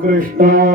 Krishna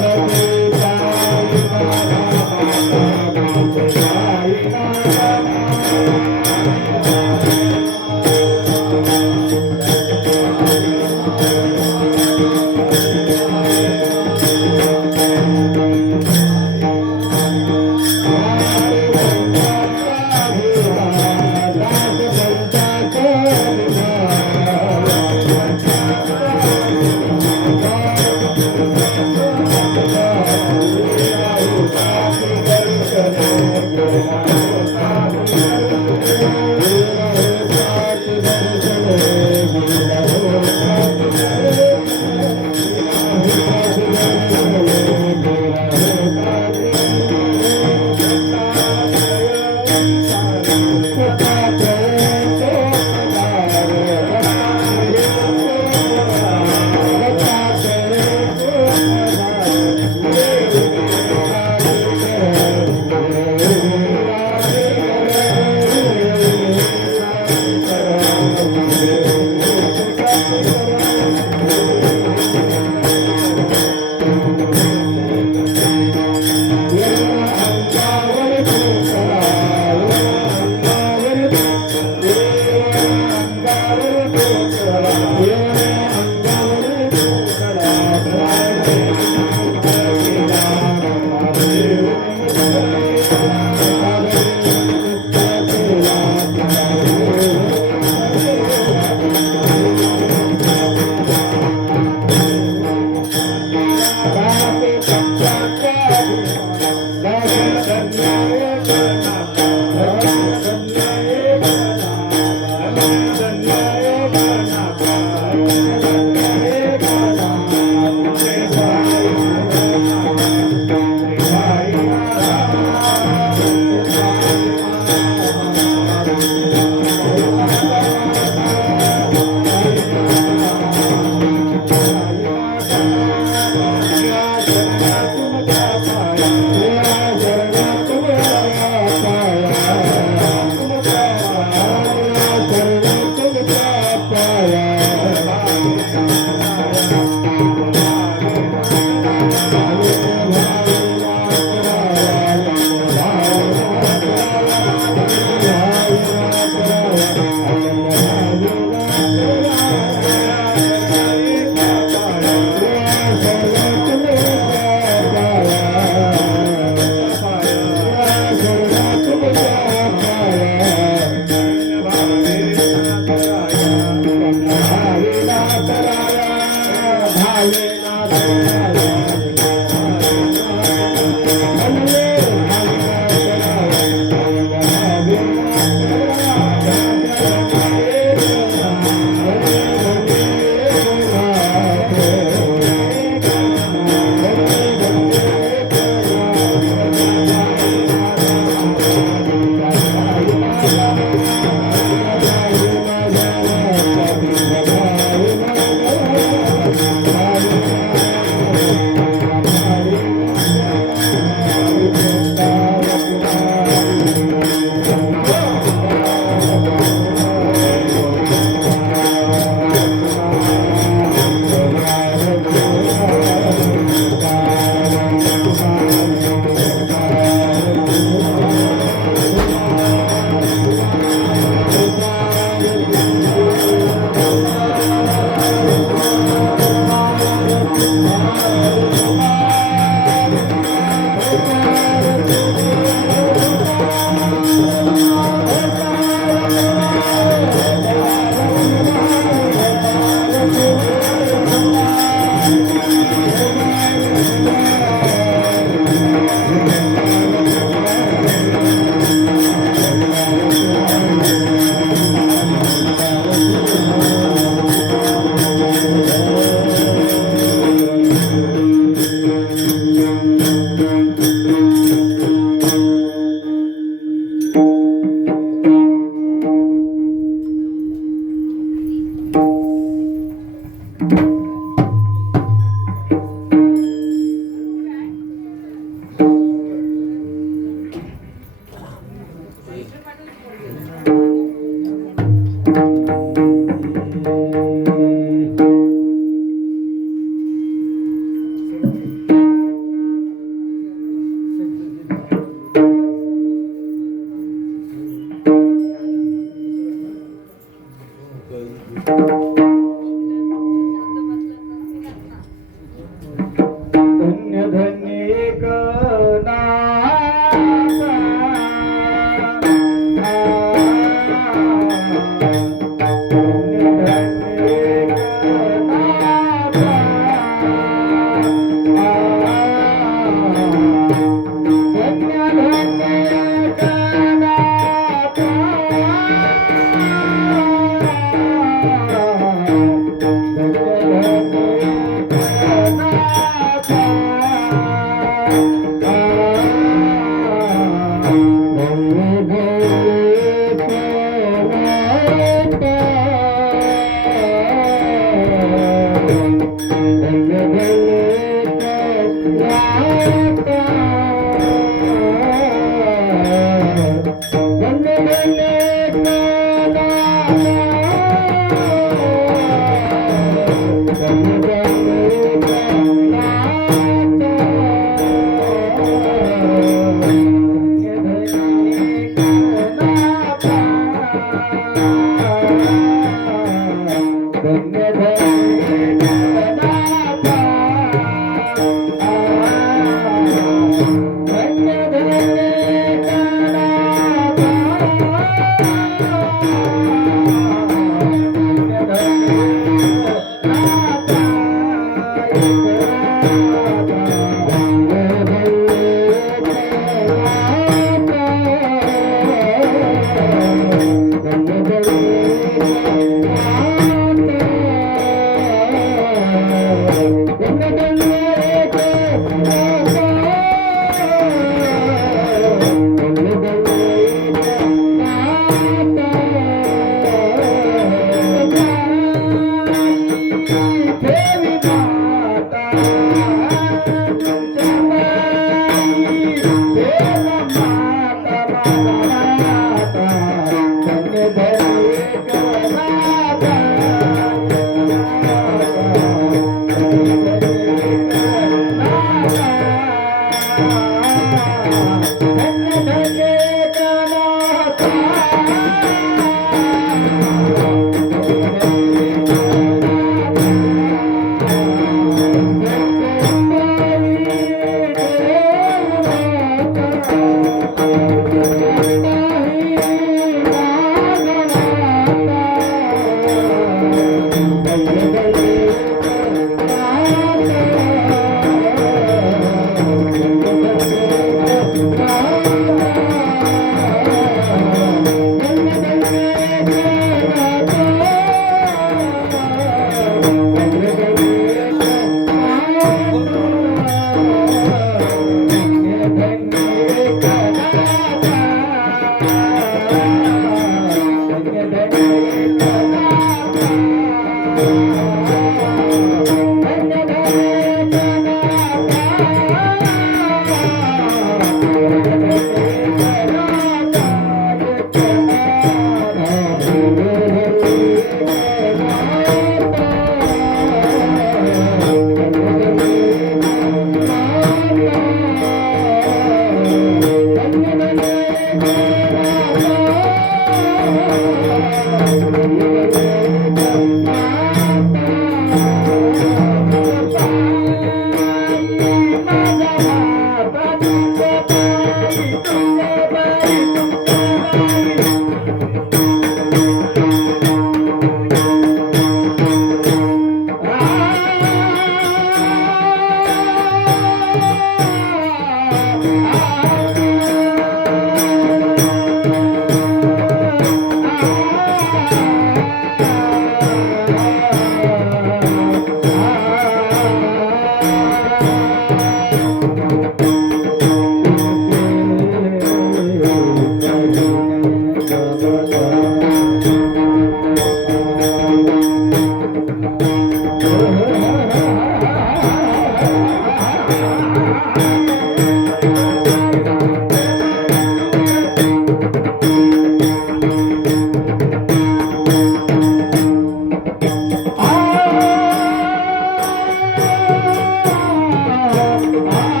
Thank you.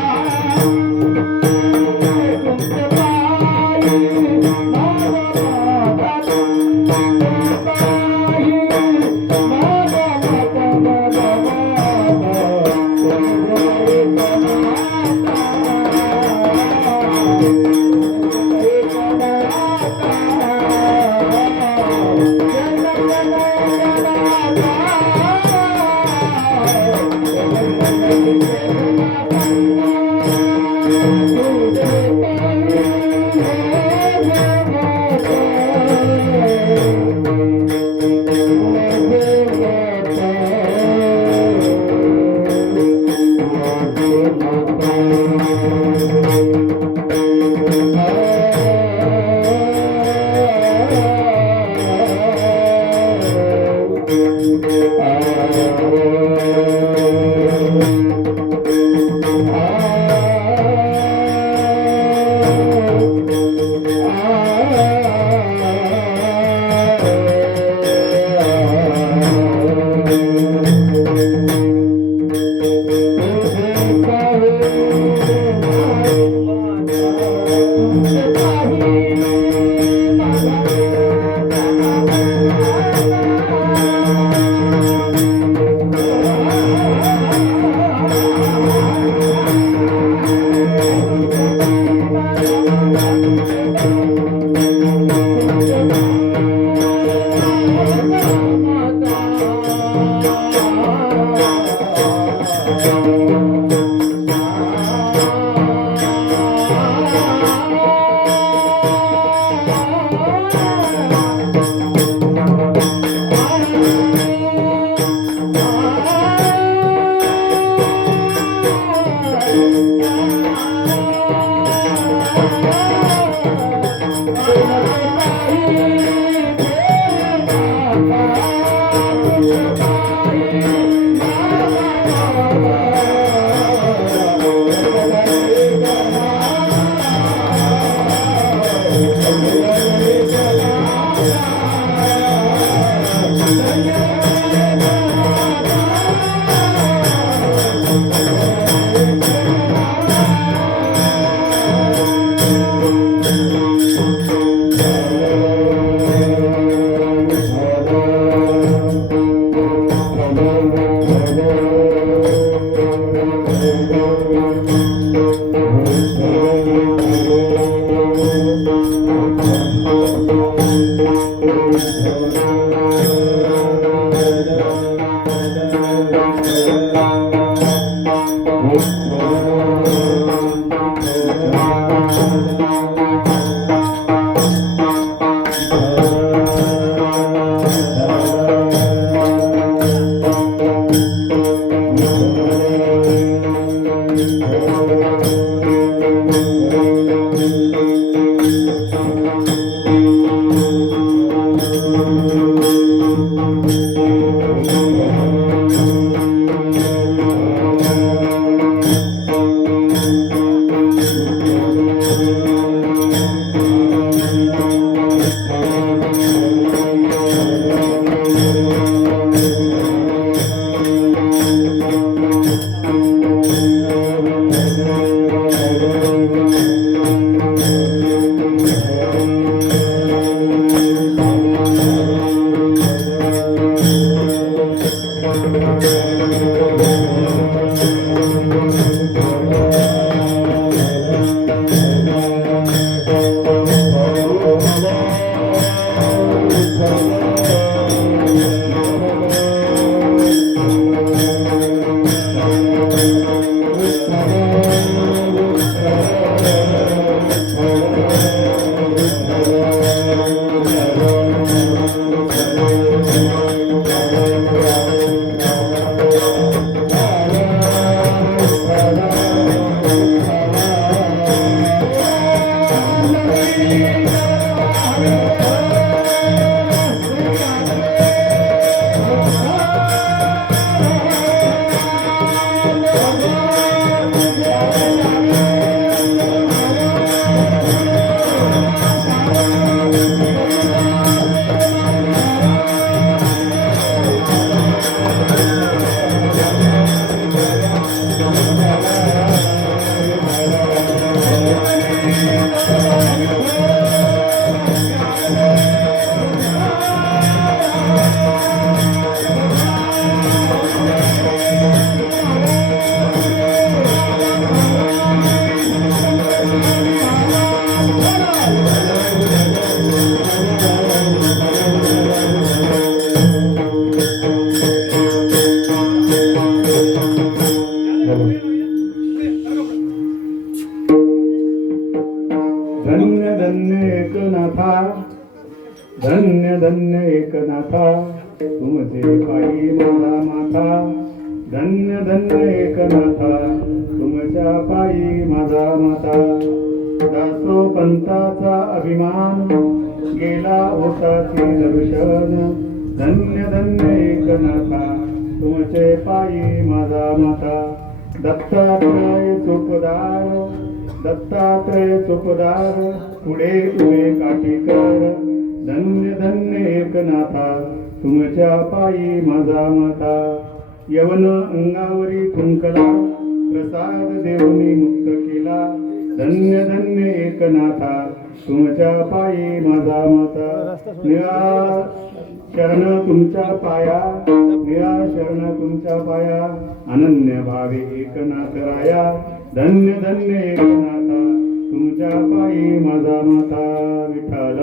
धन्य धन्य एकनाथा, धन्य धन्य एकनाथा, तुमचे पायी माझा माथा, धन्य धन्य एकनाथा, तुमच्या पायी माझा माथा. दासो पंथाचा अभिमान, गेला ओसाची दर्शन, धन्य धन्य एकनाथा, तुमचे पायी माझा माथा. दत्तात्रय चोपदार, दत्तात्रय चोपदार, पुढे उभे काठीकर, धन्य धन्य एकनाथा, तुमच्या पायी माझा माथा. यवन अंगावरी थुंकला, प्रसाद देऊनी मुक्त केला, धन्य धन्य एकनाथा, तुमच्या पायी माझा माथा. निळा शरण तुमच्या पाया, निळा शरण तुमच्या पाया, अनन्य भावे एकनाथ राया, धन्य धन्य एकनाथा, तुमच्या पायी माझा माथा. विठ्ठल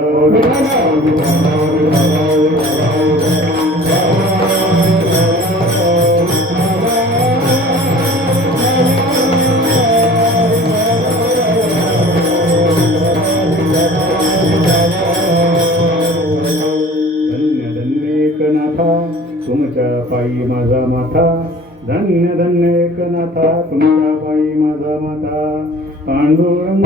तुमच्या पायी माझा माथा, धन्य धन्य एकनाथा, तुमच्या पायी माझा माथा. पांडुरंग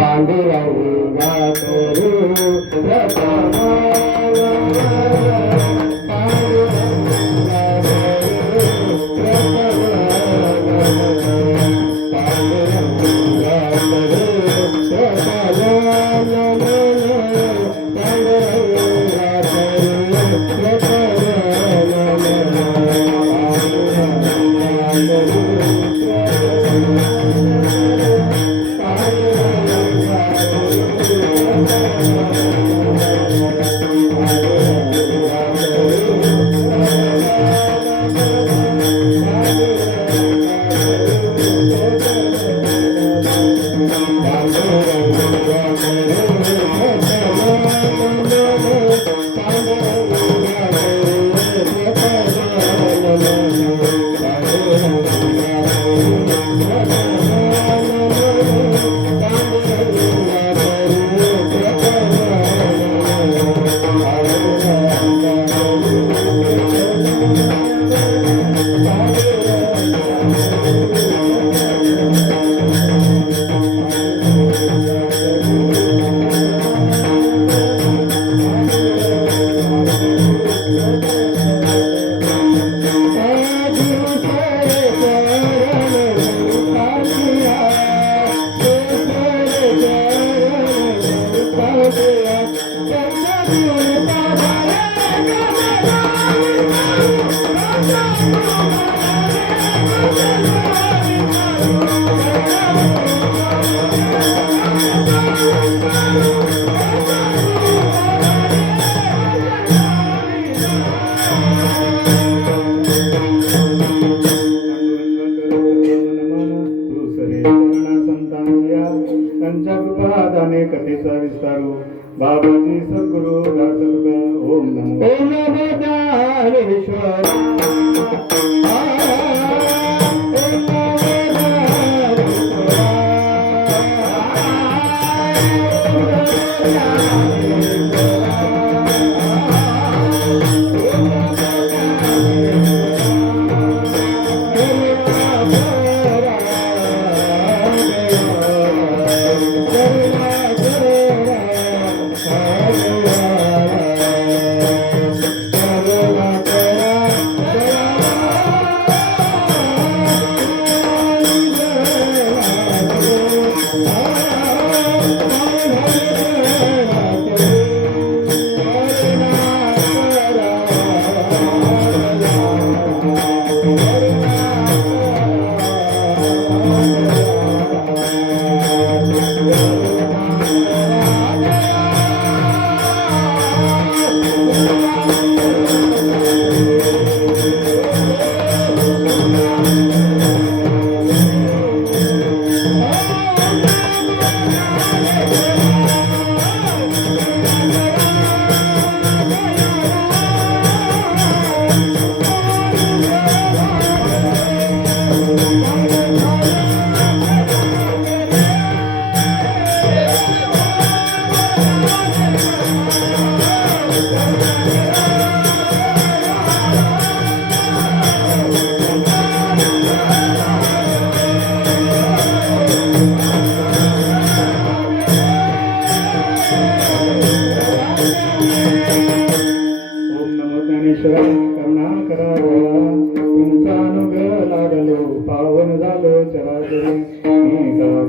त्यांच्या कृपादाने कथेचा विस्तारू बाबाजी सद्गुरु दासगुरु. ओम नमो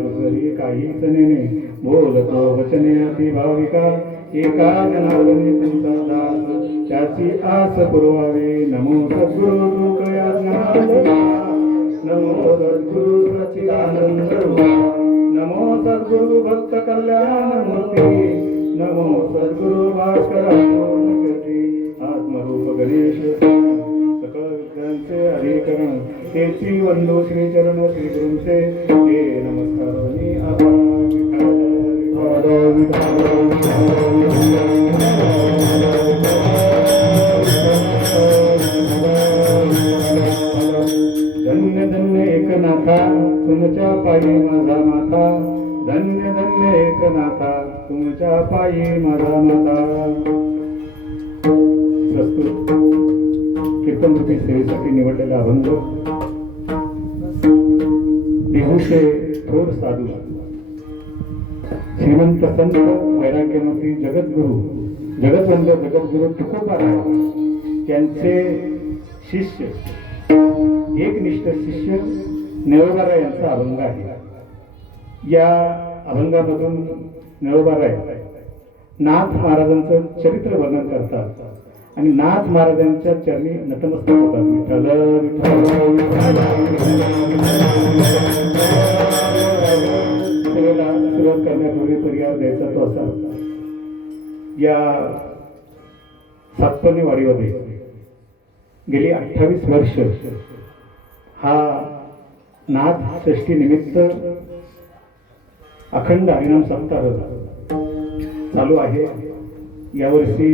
दुसरी काहीच नेणे बोलतो वचने अति भाविका एका जनार्दने तुमचा दास त्याची आस पुरवावे नमो सद्गुरु तुकया ज्ञानदेवा नमो सद्गुरु सच्चिदानंद रूपा नमो सद्गुरु भक्त कल्याण मूर्ती नमो सद्गुरु भास्कर आत्मरूप गणेश सकल विद्यांचे अधिकरण तेची वंदो श्री चरण श्री गुरुंचे हे नमस्कार धन्य धन्य एकनाथा तुमच्या पायी माझा माथा धन्य धन्य एकनाथा तुमच्या पायी माझा माथा प्रस्तुत कीर्तनरूपी सेवेसाठी निवडलेला अभंग देहूचे थोर साधू श्रीमंत संत वैराग्यमूर्ती जगद्गुरु जगतवंत जगद्गुरु तुकोबाराय यांचे शिष्य एकनिष्ठ शिष्य नेळोबाराय यांचा अभंग आहे. या अभंगामधून नेळोबाराय नाथ महाराजांचं चरित्र वर्णन करतात आणि नाथ महाराजांच्या चरणी नतमस्तक होतात. विठ्ठल सेवेला सुरुवात करण्यापूर्वी पर्याय द्यायचा तो असा, या सातपन्नेवाडीमध्ये गेली 28 वर्ष हा नाथ षष्ठी निमित्त अखंड हरिनाम सप्ताह चालू आहे. यावर्षी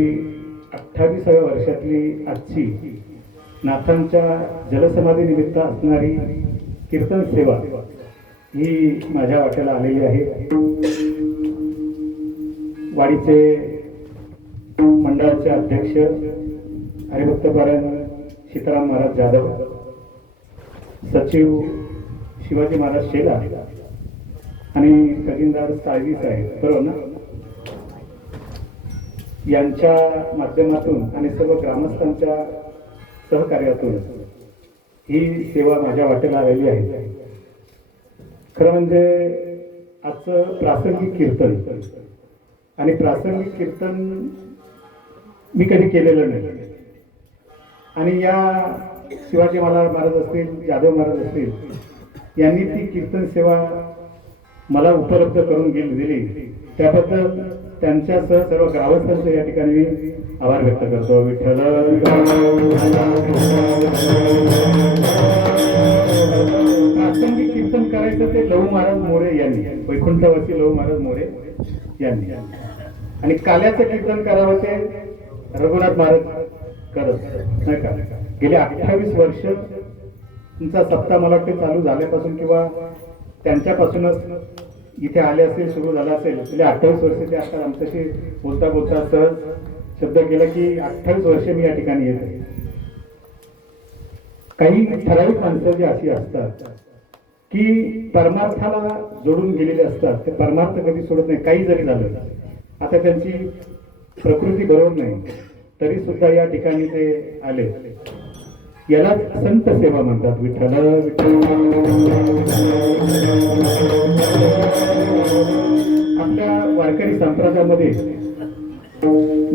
28व्या वर्षातली आजची नाथांच्या जलसमाधी निमित्त असणारी कीर्तन सेवा ही माझ्या वाट्याला आलेली आहे. वाडीचे मंडळाचे अध्यक्ष हरिभक्तपरायण सीताराम महाराज जाधव, सचिव शिवाजी महाराज शेला आणि खजिनदार साळवी साहेब, बरोबर ना, यांच्या माध्यमातून आणि सर्व ग्रामस्थांच्या सहकार्यातून ही सेवा माझ्या वाटेला आलेली आहे. खरं म्हणजे आजचं प्रासंगिक कीर्तन आणि प्रासंगिक कीर्तन मी कधी केलेलं नाही आणि या शिवाजी महाराज असतील, जाधव महाराज असतील यांनी ती कीर्तन सेवा मला उपलब्ध करून दिली, त्याबद्दल त्यांच्यासह सर्व ग्रामस्थांचे या ठिकाणी मी आभार व्यक्त करतो. विठ्ठल प्रासंगिक कीर्तन करायचं ते लहू महाराज मोरे यांनी, वैकुंठवासी लहू महाराज मोरे यांनी, आणि काल्याचं कीर्तन करावं ते रघुनाथ महाराज करत नाही का. गेले 28 वर्ष तुमचा सप्ताह मला वाटते चालू झाल्यापासून किंवा त्यांच्यापासूनच इथे आले असेल, सुरू झाला असेल. गेले 28 वर्ष ते आता आमच्याशी बोलता बोलता सहज शब्द केला की 28 वर्ष मी या ठिकाणी येत आहे. काही ठराविक माणसं जी अशी असतात की परमार्थाला जोडून गेलेले असतात, ते परमार्थ कधी सोडत नाही. काही जरी झालं, आता त्यांची प्रकृती बरोबर नाही तरी सुद्धा या ठिकाणी ते आले. याला संत सेवा म्हणतात. विठ्ठल आपल्या वारकरी संप्रदायामध्ये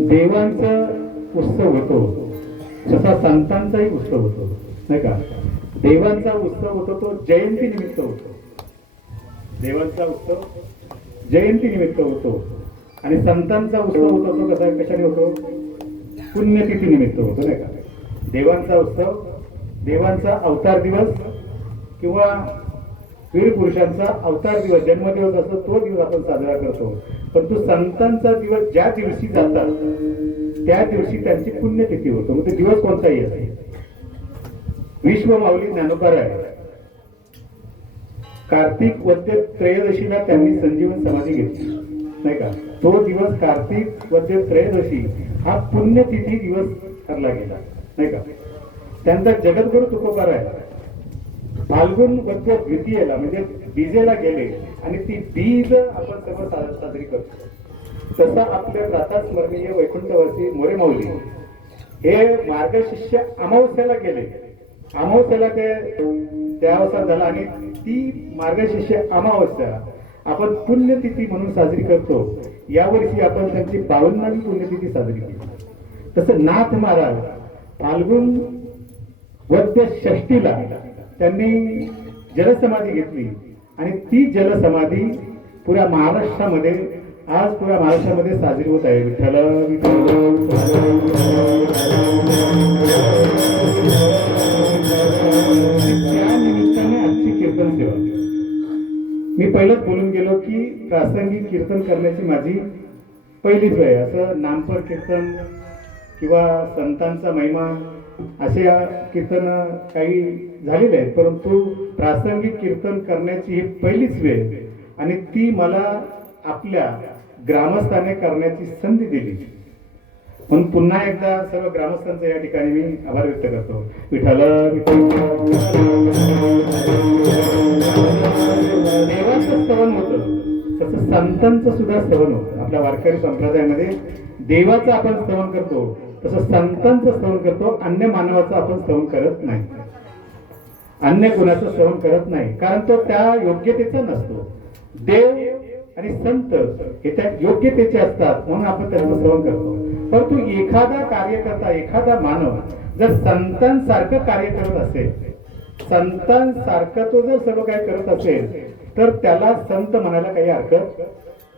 देवांचा उत्सव होतो तसा संतांचाही उत्सव होतो नाही का. देवांचा उत्सव होतो तो जयंती निमित्त होतो, देवांचा उत्सव जयंती निमित्त होतो आणि संतांचा उत्सव होतो तो कसा कशाने होतो, पुण्यतिथी निमित्त होतो नाही का. देवांचा उत्सव, देवांचा अवतार दिवस किंवा वीर पुरुषांचा अवतार दिवस, जन्मदिवस असतो तो दिवस आपण साजरा करतो. परंतु संतांचा दिवस ज्या दिवशी जातात त्या दिवशी त्यांची पुण्यतिथी होतो. मग ते दिवस कोणताही आहे. विश्व माऊली ज्ञानोबाराय कार्तिक वद्य त्रयोदशीला त्यांनी संजीवन समाधी घेतली नाही का. तो दिवस कार्तिक वद्य त्रयोदशी हा पुण्यतिथी दिवस ठरला गेला नाही का. त्यांचा जगद्गुरु तुकोबाराय फाल्गुन वद्य द्वितीयेला म्हणजे बीजेला गेले आणि ती बीज आपण सर्व साजरी करतो. तसा आपल्या प्रातस्मरणीय वैकुंठवासी मोरे माऊली हे मार्गशिष्य अमावस्याला गेले अमावस्याला ते देहावसान झाला आणि ती मार्गशीर्ष अमावस्या आपण पुण्यतिथी म्हणून साजरी करतो. यावर्षी आपण त्यांची 52वी पुण्यतिथी साजरी केली. तसं नाथ महाराज फाल्गुन वद्य षष्टीला त्यांनी जलसमाधी घेतली आणि ती जलसमाधी पुऱ्या महाराष्ट्रामध्ये साजरी होत आहे. विठ्ठल त्या निमित्ताने आजची कीर्तन सेवा. मी पहिलंच बोलून गेलो की प्रासंगिक कीर्तन करण्याची माझी पहिलीच वेळ. असं नामपर कीर्तन किंवा संतांचा महिमा असे कीर्तन काही झालेले आहेत, परंतु प्रासंगिक कीर्तन करण्याची ही पहिलीच वेळ आणि ती मला आपल्या ग्रामस्थाने करण्याची संधी दिली. म्हणून पुन्हा एकदा सर्व ग्रामस्थांचा या ठिकाणी मी आभार व्यक्त करतो. विठ्ठल देवाचं स्तवन होतं तसं संतांचं सुद्धा स्तवन होतं. आपल्या वारकरी संप्रदायामध्ये देवाचं आपण स्तवन करतो तसं संतांचं स्तवन करतो. अन्य मानवाचं आपण स्तवन करत नाही, अन्य गुणाचं स्तवन करत नाही, कारण तो त्या योग्यतेचा नसतो. देव आणि संत हे त्या योग्यतेचे असतात म्हणून आपण त्यांचं स्तवन करतो. परंतु एखादा कार्यकर्ता, एखादा मानव जर संतांसारखं कार्य करत असेल, संतांसारखं तो जर सर्व काही करत असेल तर त्याला संत म्हणायला काही हरकत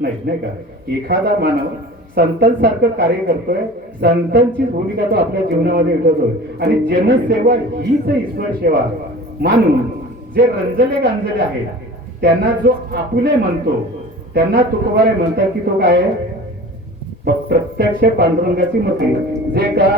नाही, नाही का? एखादा मानव संतांसारखं कार्य करतोय, संतांची भूमिका तो आपल्या जीवनामध्ये उठवतोय आणि जनसेवा हीच ईश्वर सेवा मानून जे रंजले गांजले आहेत त्यांना जो आपुले म्हणतो त्यांना तुकोबाराय म्हणतात की तो काय आहे? प्रत्यक्ष पांडुरंगाची मती. जे का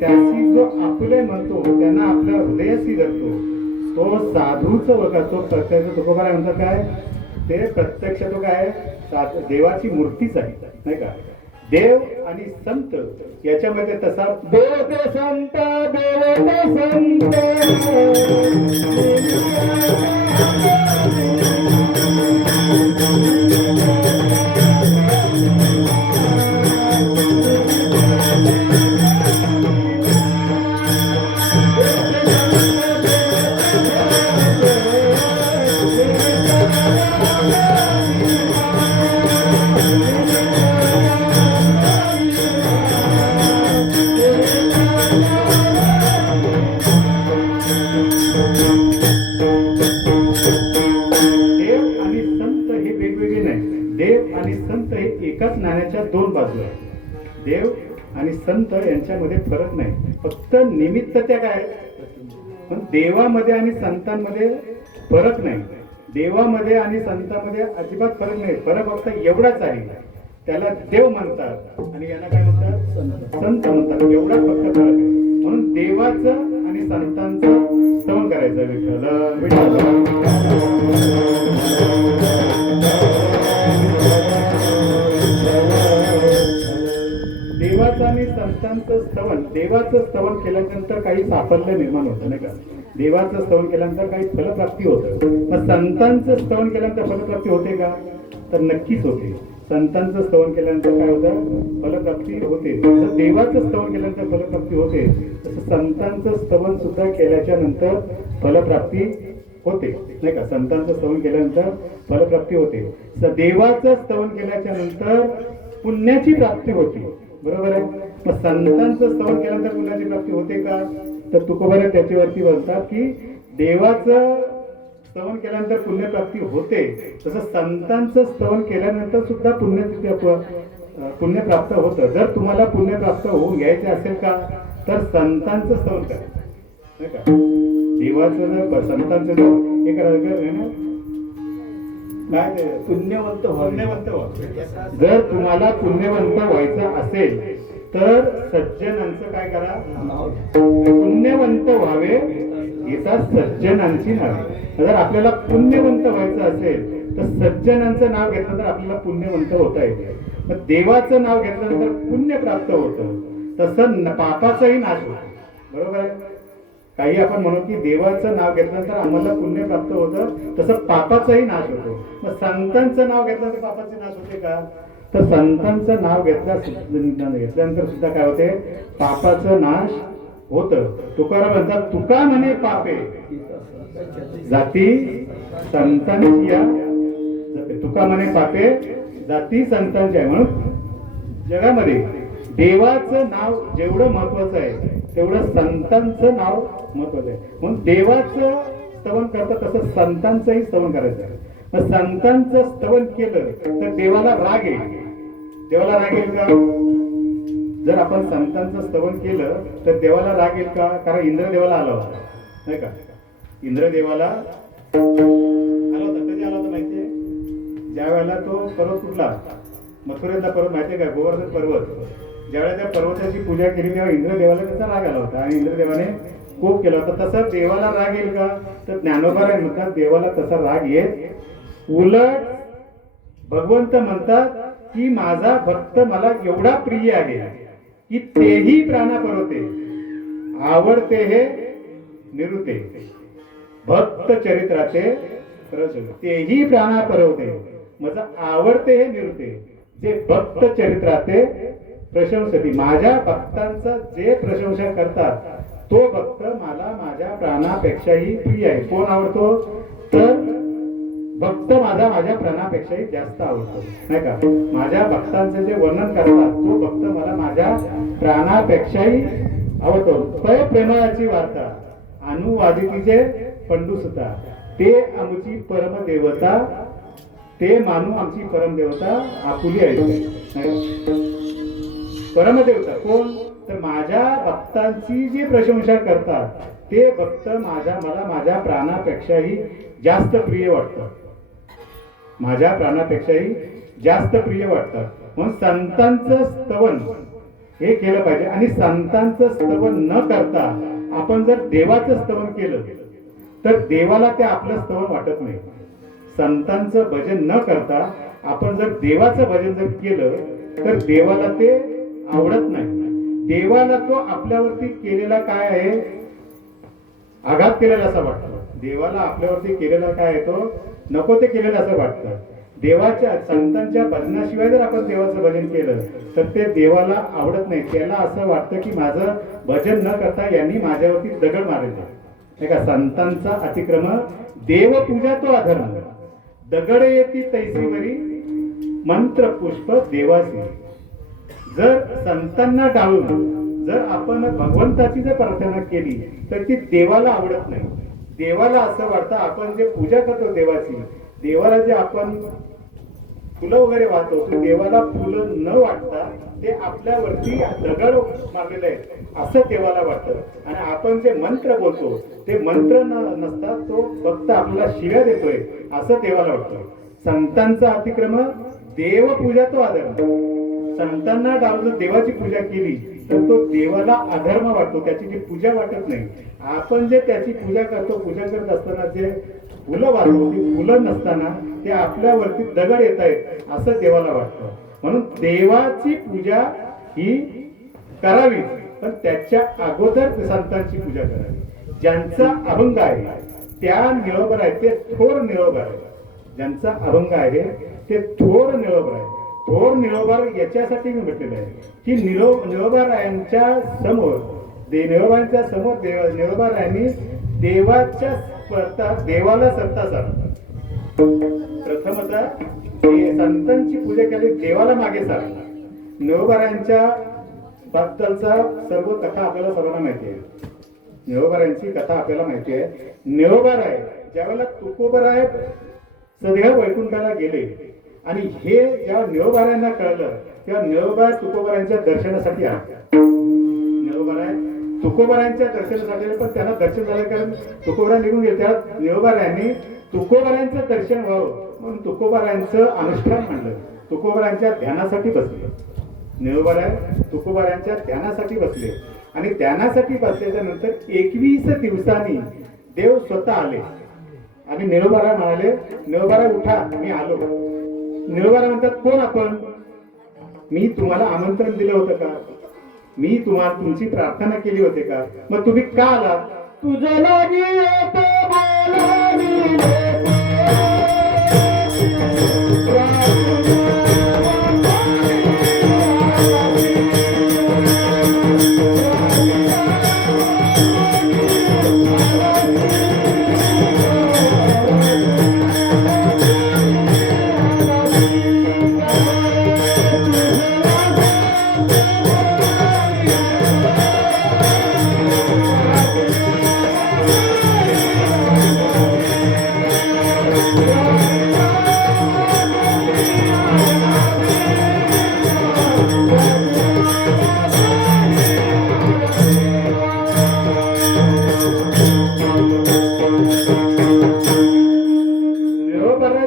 त्याची जो आपुले म्हणतो त्यांना आपल्या हृदयाशी धरतो तो साधूच बघा. तो प्रत्यक्ष तुकोबाराय म्हणतात काय ते प्रत्यक्ष तो काय देवाची मूर्तीच आहे, नाही का? देव आणि संत याच्यामध्ये तसा देव ते संत, देव ते एकाच नाण्याच्या दोन बाजू आहेत. देव आणि संत यांच्यामध्ये फरक नाही, फक्त निमित्त त्या काय. पण देवामध्ये आणि संतांमध्ये फरक नाही. देवामध्ये आणि संतांमध्ये अजिबात फरक नाही. फरक फक्त एवढाच आहे, त्याला देव म्हणतात आणि यांना काय म्हणतात? संत म्हणतात. एवढाच फक्त फरक आहे. म्हणून देवाचं आणि संतांचं स्तवन करायचं. विठ्ठल विठ्ठल संतांचं स्तवन, देवाचं स्तवन केल्यानंतर काही साफल्य निर्माण होतं नाही का? देवाचं स्तवन केल्यानंतर काही फलप्राप्ती होतं. मग संतांचं स्तवन केल्यानंतर फलप्राप्ती होते का? तर नक्कीच होते. संतांचं स्तवन केल्यानंतर काय होतं? फलप्राप्ती होते. तर देवाचं स्तवन केल्यानंतर फलप्राप्ती होते, तसं संतांचं स्तवन सुद्धा केल्याच्या नंतर फलप्राप्ती होते नाही का? संतांचं स्तवन केल्यानंतर फलप्राप्ती होते. देवाचं स्तवन केल्याच्या नंतर पुण्याची प्राप्ती होती. बरोबर आहे. मग संतांचं स्तवन केल्यानंतर पुण्याची प्राप्ती होते का? तर तुकोबारा त्याच्यावरती बोलतात की देवाचं स्तवन केल्यानंतर पुण्यप्राप्ती होते, तसं संतांचं स्तवन केल्यानंतर सुद्धा पुण्य प्राप्त होतं. जर तुम्हाला पुण्य प्राप्त होऊन घ्यायचे असेल का, तर संतांचं स्तवन करा नाही का? देवाचं जर संतांचं जर हे करायचं ना काय पुण्यवंत व्हावं. जर तुम्हाला पुण्यवंत व्हायचं असेल तर सज्जनांचं काय करा? पुण्यवंत व्हावे येतात सज्जनांची नावे. जर आपल्याला पुण्यवंत व्हायचं असेल तर सज्जनांचं नाव घेतलं तर आपल्याला पुण्यवंत होता येते. मग देवाचं नाव घेतल्यानंतर पुण्य प्राप्त होतं, तसं पापाचाही नाश होतो. बरोबर आहे. काही आपण म्हणू की देवाचं नाव घेतल्यानंतर आम्हाला पुण्य प्राप्त होतं, तसं पापाचाही नाश होतो. मग संतांचं नाव घेतल्यानंतर पापाचे नाश होते का? तर संतांचं नाव घेतल्यानंतर सुद्धा काय होते? पापाचं नाश होतं. तुकाराम म्हणतात, तुका म्हणे पापे जाती संतांची या. तुका म्हणे पापे जाती संतांची आहे. म्हणून जगामध्ये देवाचं नाव जेवढं महत्वाचं आहे तेवढं संतांचं नाव महत्वाचं आहे. म्हणून देवाचं स्तवन करतं तसं संतांचंही स्तवन करायचं आहे. मग संतांचं स्तवन केलं तर देवाला राग येईल. देवाला राग येईल का? जर आपण संतांचं स्तवन केलं तर देवाला राग येईल का? कारण इंद्रदेवाला आला होता नाही का? इंद्रदेवाला आला होता. कधी आला होता माहितीये? ज्या वेळेला तो पर्वत कुठला मथुरेतला पर्वत माहितीये का? गोवर्धन पर्वत. ज्यावेळेला त्या पर्वताची पूजा केली तेव्हा इंद्रदेवाला त्याचा राग आला होता आणि इंद्रदेवाने कोप केला होता. तसं देवाला राग येईल का? तर ज्ञानोबा म्हणतात देवाला तसा राग येत. उलट भगवंत म्हणतात की माझा भक्त मला एवढा प्रिय आहे की तेही प्राणापरवते, आवडते हे निरुते, भक्त चरित्राचे तेही प्राणापरवते. माझा आवडते हे निरुते, जे भक्त चरित्राचे प्रशंसती. माझ्या भक्तांचा जे प्रशंसा करतात तो भक्त मला माझ्या प्राणापेक्षाही प्रिय आहे. कोण आवडतो? तर भक्त माझ्या प्राणापेक्षाही जास्त आवडतो नाही का? माझ्या भक्तांचे जे वर्णन करतात तो भक्त मला माझ्या प्राणापेक्षाही आवडतो. तय प्रेमाची वार्ता अनुवादितीचे पंडुसुता, ते आमची परमदेवता, ते मानू आमची परमदेवता आपुली आहे. परमदेवता कोण? तर माझ्या भक्तांची जी प्रशंसा करतात ते भक्त मला माझ्या प्राणापेक्षाही जास्त प्रिय वाटतात. माझ्या प्राणापेक्षाही जास्त प्रिय वाटतात. म्हणून संतांचं स्तवन हे केलं पाहिजे. आणि संतांचं स्तवन न करता आपण जर देवाचं स्तवन केलं तर देवाला ते आपलं स्तवन वाटत नाही. संतांचं भजन न करता आपण जर देवाचं भजन जर केलं तर देवाला ते आवडत नाही. देवाला तो आपल्यावरती केलेला काय आहे? आघात केलेला असं वाटतं. देवाला आपल्यावरती केलेला काय आहे? तो नको ते केलेलं असं वाटतं. देवाच्या संतांच्या भजनाशिवाय जर आपण देवाचं भजन केलं तर ते देवाला आवडत नाही. त्याला असं वाटतं की माझं भजन न करता यांनी माझ्यावरती दगड मारायचा. का संतांचा अतिक्रमण देवपूजा तो अधर्म. दगड येती तैसीवरी मंत्र पुष्प देवासी. जर संतांना टाळून जर आपण भगवंताची जर प्रार्थना केली तर ती देवाला आवडत नाही. देवाला असं वाटतं आपण जे पूजा करतो देवाची, देवाला जे आपण फुलं वगैरे वाहतो ते देवाला फुलं न वाटता ते आपल्यावरती दगड मारलेले आहेत असं देवाला वाटतं. आणि आपण जे मंत्र बोलतो ते मंत्र नसता तो फक्त आपल्याला शिव्या देतोय असं देवाला वाटतं. संतांचा अतिक्रमण देवपूजा तो अधर्म. संतांना डावून देवाची पूजा केली तर तो देवाला अधर्म वाटतो, त्याची जी पूजा वाटत नाही. आपण जे त्याची पूजा करतो, पूजा करत असताना जे फुलं वाहतो ती फुलं नसताना ते आपल्यावरती दगड येत आहेत असं देवाला वाटतं. म्हणून देवाची पूजा ही करावी, पण त्याच्या अगोदर संतांची पूजा करावी. ज्यांचा अभंग आहे त्या निळोबर आहे, ते थोर निळोबर आहे. ज्यांचा अभंग आहे ते थोर निळोबर आहे. थोर निळोबर याच्यासाठी मी म्हटलेलं आहे की निळोबारायांच्या समोर निळोबारायांच्या समोर निळोबारायांनी देवाच्या देवाला सत्ता साधला. प्रथमतः संतांची पूजा केली, देवाला मागे साधला. निळोबारायांच्या बद्दलचा सर्व कथा आपल्याला सर्वांना माहिती आहे. निळोबारायांची कथा आपल्याला माहिती आहे. निळोबाराय ज्यावेळेला तुकोबराय सदैव वैकुंठाला गेले आणि हे जेव्हा निळोबारायांना कळलं तेव्हा निळोबा तुकोबरायांच्या दर्शनासाठी आले. निळोबाराय तुकोबरायांच्या दर्शनासाठी, पण त्यांना दर्शन झालं कारण तुकोबरा निघून गेले. त्या निळोबारायांनी तुकोबरायांचं दर्शन व्हावं म्हणून तुकोबरायांचं अनुष्ठान म्हणलं. तुकोबरायांच्या ध्यानासाठी बसले. निळोबाराय तुकोबरायांच्या ध्यानासाठी बसले आणि ध्यानासाठी बसल्याच्या नंतर 21 दिवसांनी देव स्वतः आले आणि निळोबाराय म्हणाले, निळोबाराय उठा, मी आलो. निळोबाराय म्हणतात, कोण आपण? मी तुम्हाला आमंत्रण दिलं होतं का? मी तुम्हाला तुमची प्रार्थना केली होती का? मग तुम्ही का आला? तुझ्या लागी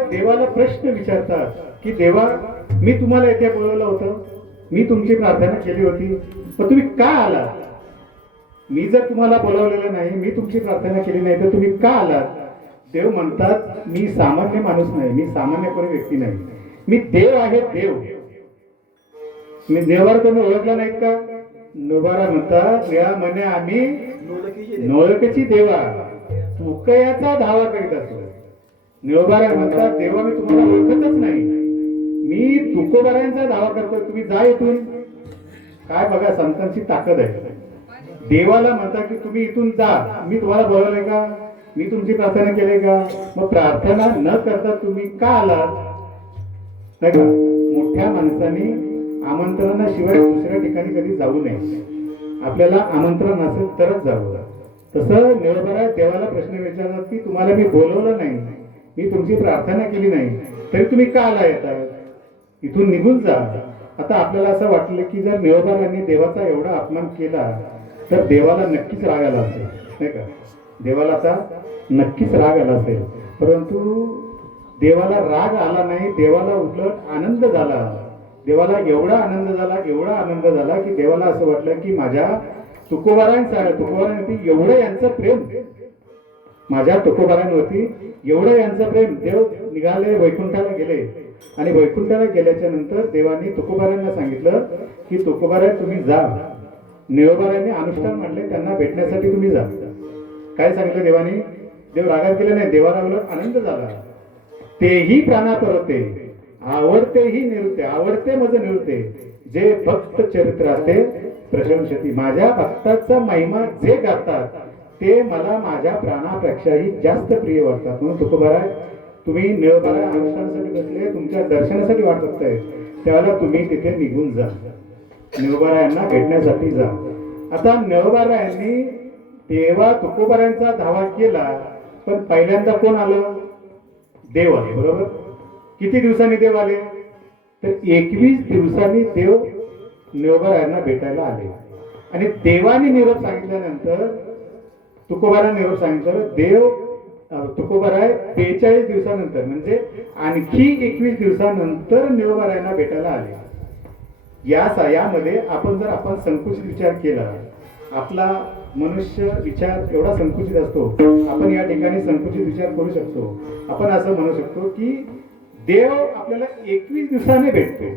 देवाला प्रश्न विचारतात की देवा, मी तुम्हाला येथे बोलवलं होतं, मी तुमची प्रार्थना केली होती, पण तुम्ही का आला? मी जर तुम्हाला बोलावलेलं नाही, मी तुमची प्रार्थना केली नाही, तर तुम्ही का आलात? देव म्हणतात, मी सामान्य माणूस नाही, मी सामान्य कोणी व्यक्ती नाही, मी देव आहे. देव मी देवाला तुम्ही ओळखला नाहीत का? निळोबाराय म्हणतात, देवा म्हणे आम्ही नोळखची देवा तुकयाचा धावा करीत असतो. निळोबाराय म्हणतात, देवा मी तुम्हाला ओळखतच नाही, मी तुकोबारायांचा धावा करतो, तुम्ही जा इथून. काय बघा संतांची ताकद आहे. देवाला म्हणतात की तुम्ही इथून जा, मी तुम्हाला बोलवलंय का? मी तुमची प्रार्थना केली का? मग प्रार्थना न करता तुम्ही का आलात? नाही का? मोठ्या माणसाने आमंत्रणाशिवाय दुसऱ्या ठिकाणी कधी जाऊ नये. आपल्याला आमंत्रण असेल तरच जावं. तसं निळोबाराय देवाला प्रश्न विचारतात की तुम्हाला मी बोलवलं नाही, मी तुमची प्रार्थना केली नाही, तरी तुम्ही का आला येतात? इथून निघून जा. आता आपल्याला असं वाटलं की जर निळोबारायांनी देवाचा एवढा अपमान केला तर देवाला नक्कीच राग आला असेल, नाही का? देवाला आता नक्कीच राग आला असेल, परंतु देवाला राग आला नाही, देवाला उलट आनंद झाला. देवाला एवढा आनंद झाला, एवढा आनंद झाला की देवाला असं वाटलं की माझ्या तुकोबारायांवरती एवढं यांचं प्रेम, माझ्या तुकोबारायांवरती एवढं यांचं प्रेम. देव निघाले, वैकुंठाला गेले आणि वैकुंठाला गेल्याच्या नंतर देवानी तुकोबारायांना सांगितलं की तुकोबाराय तुम्ही जा. निळोबारायांनी अनुष्ठान मांडले, त्यांना भेटण्यासाठी तुम्ही जा. काय सांगितलं देवानी? देव रागात गेले नाही, देवाला उलट आनंद झाला. तेही प्राणापरते आवडतेही निवृत्ते, आवडते मज निवृत्ते, जे भक्त चरित्राते प्रशंसती. माझ्या भक्ताचा महिमा जे गातात ते मला माझ्या प्राणापेक्षाही जास्त प्रिय वाटतात. म्हणून तुकोबाराय तुम्ही निळोबाराय अनुष्ठानासाठी बसले, तुमच्या दर्शनासाठी वाट बघताय, त्यावेळेला तुम्ही तिथे निघून जा, निळोबारायांना भेटण्यासाठी जा. आता निळोबारायांनी देवा तुकोबारायांचा धावा केला, पण पहिल्यांदा कोण आलं? देव आले. बरोबर? किती दिवसांनी देव आले? तर 21 दिवसांनी देव निळोबारायांना भेटायला आले. आणि देवाने निरोप सांगितल्यानंतर तुकोबारायांना निरोप सांगितलं. देव तुकोबाराय 42 दिवसानंतर म्हणजे आणखी 21 दिवसानंतर निळोबारायांना भेटायला आले. यामध्ये आपण संकुचित विचार केला, आपला मनुष्य विचार एवढा संकुचित असतो, आपण या ठिकाणी संकुचित विचार करू शकतो. आपण असं म्हणू शकतो की देव आपल्याला 21 दिवसाने भेटतो,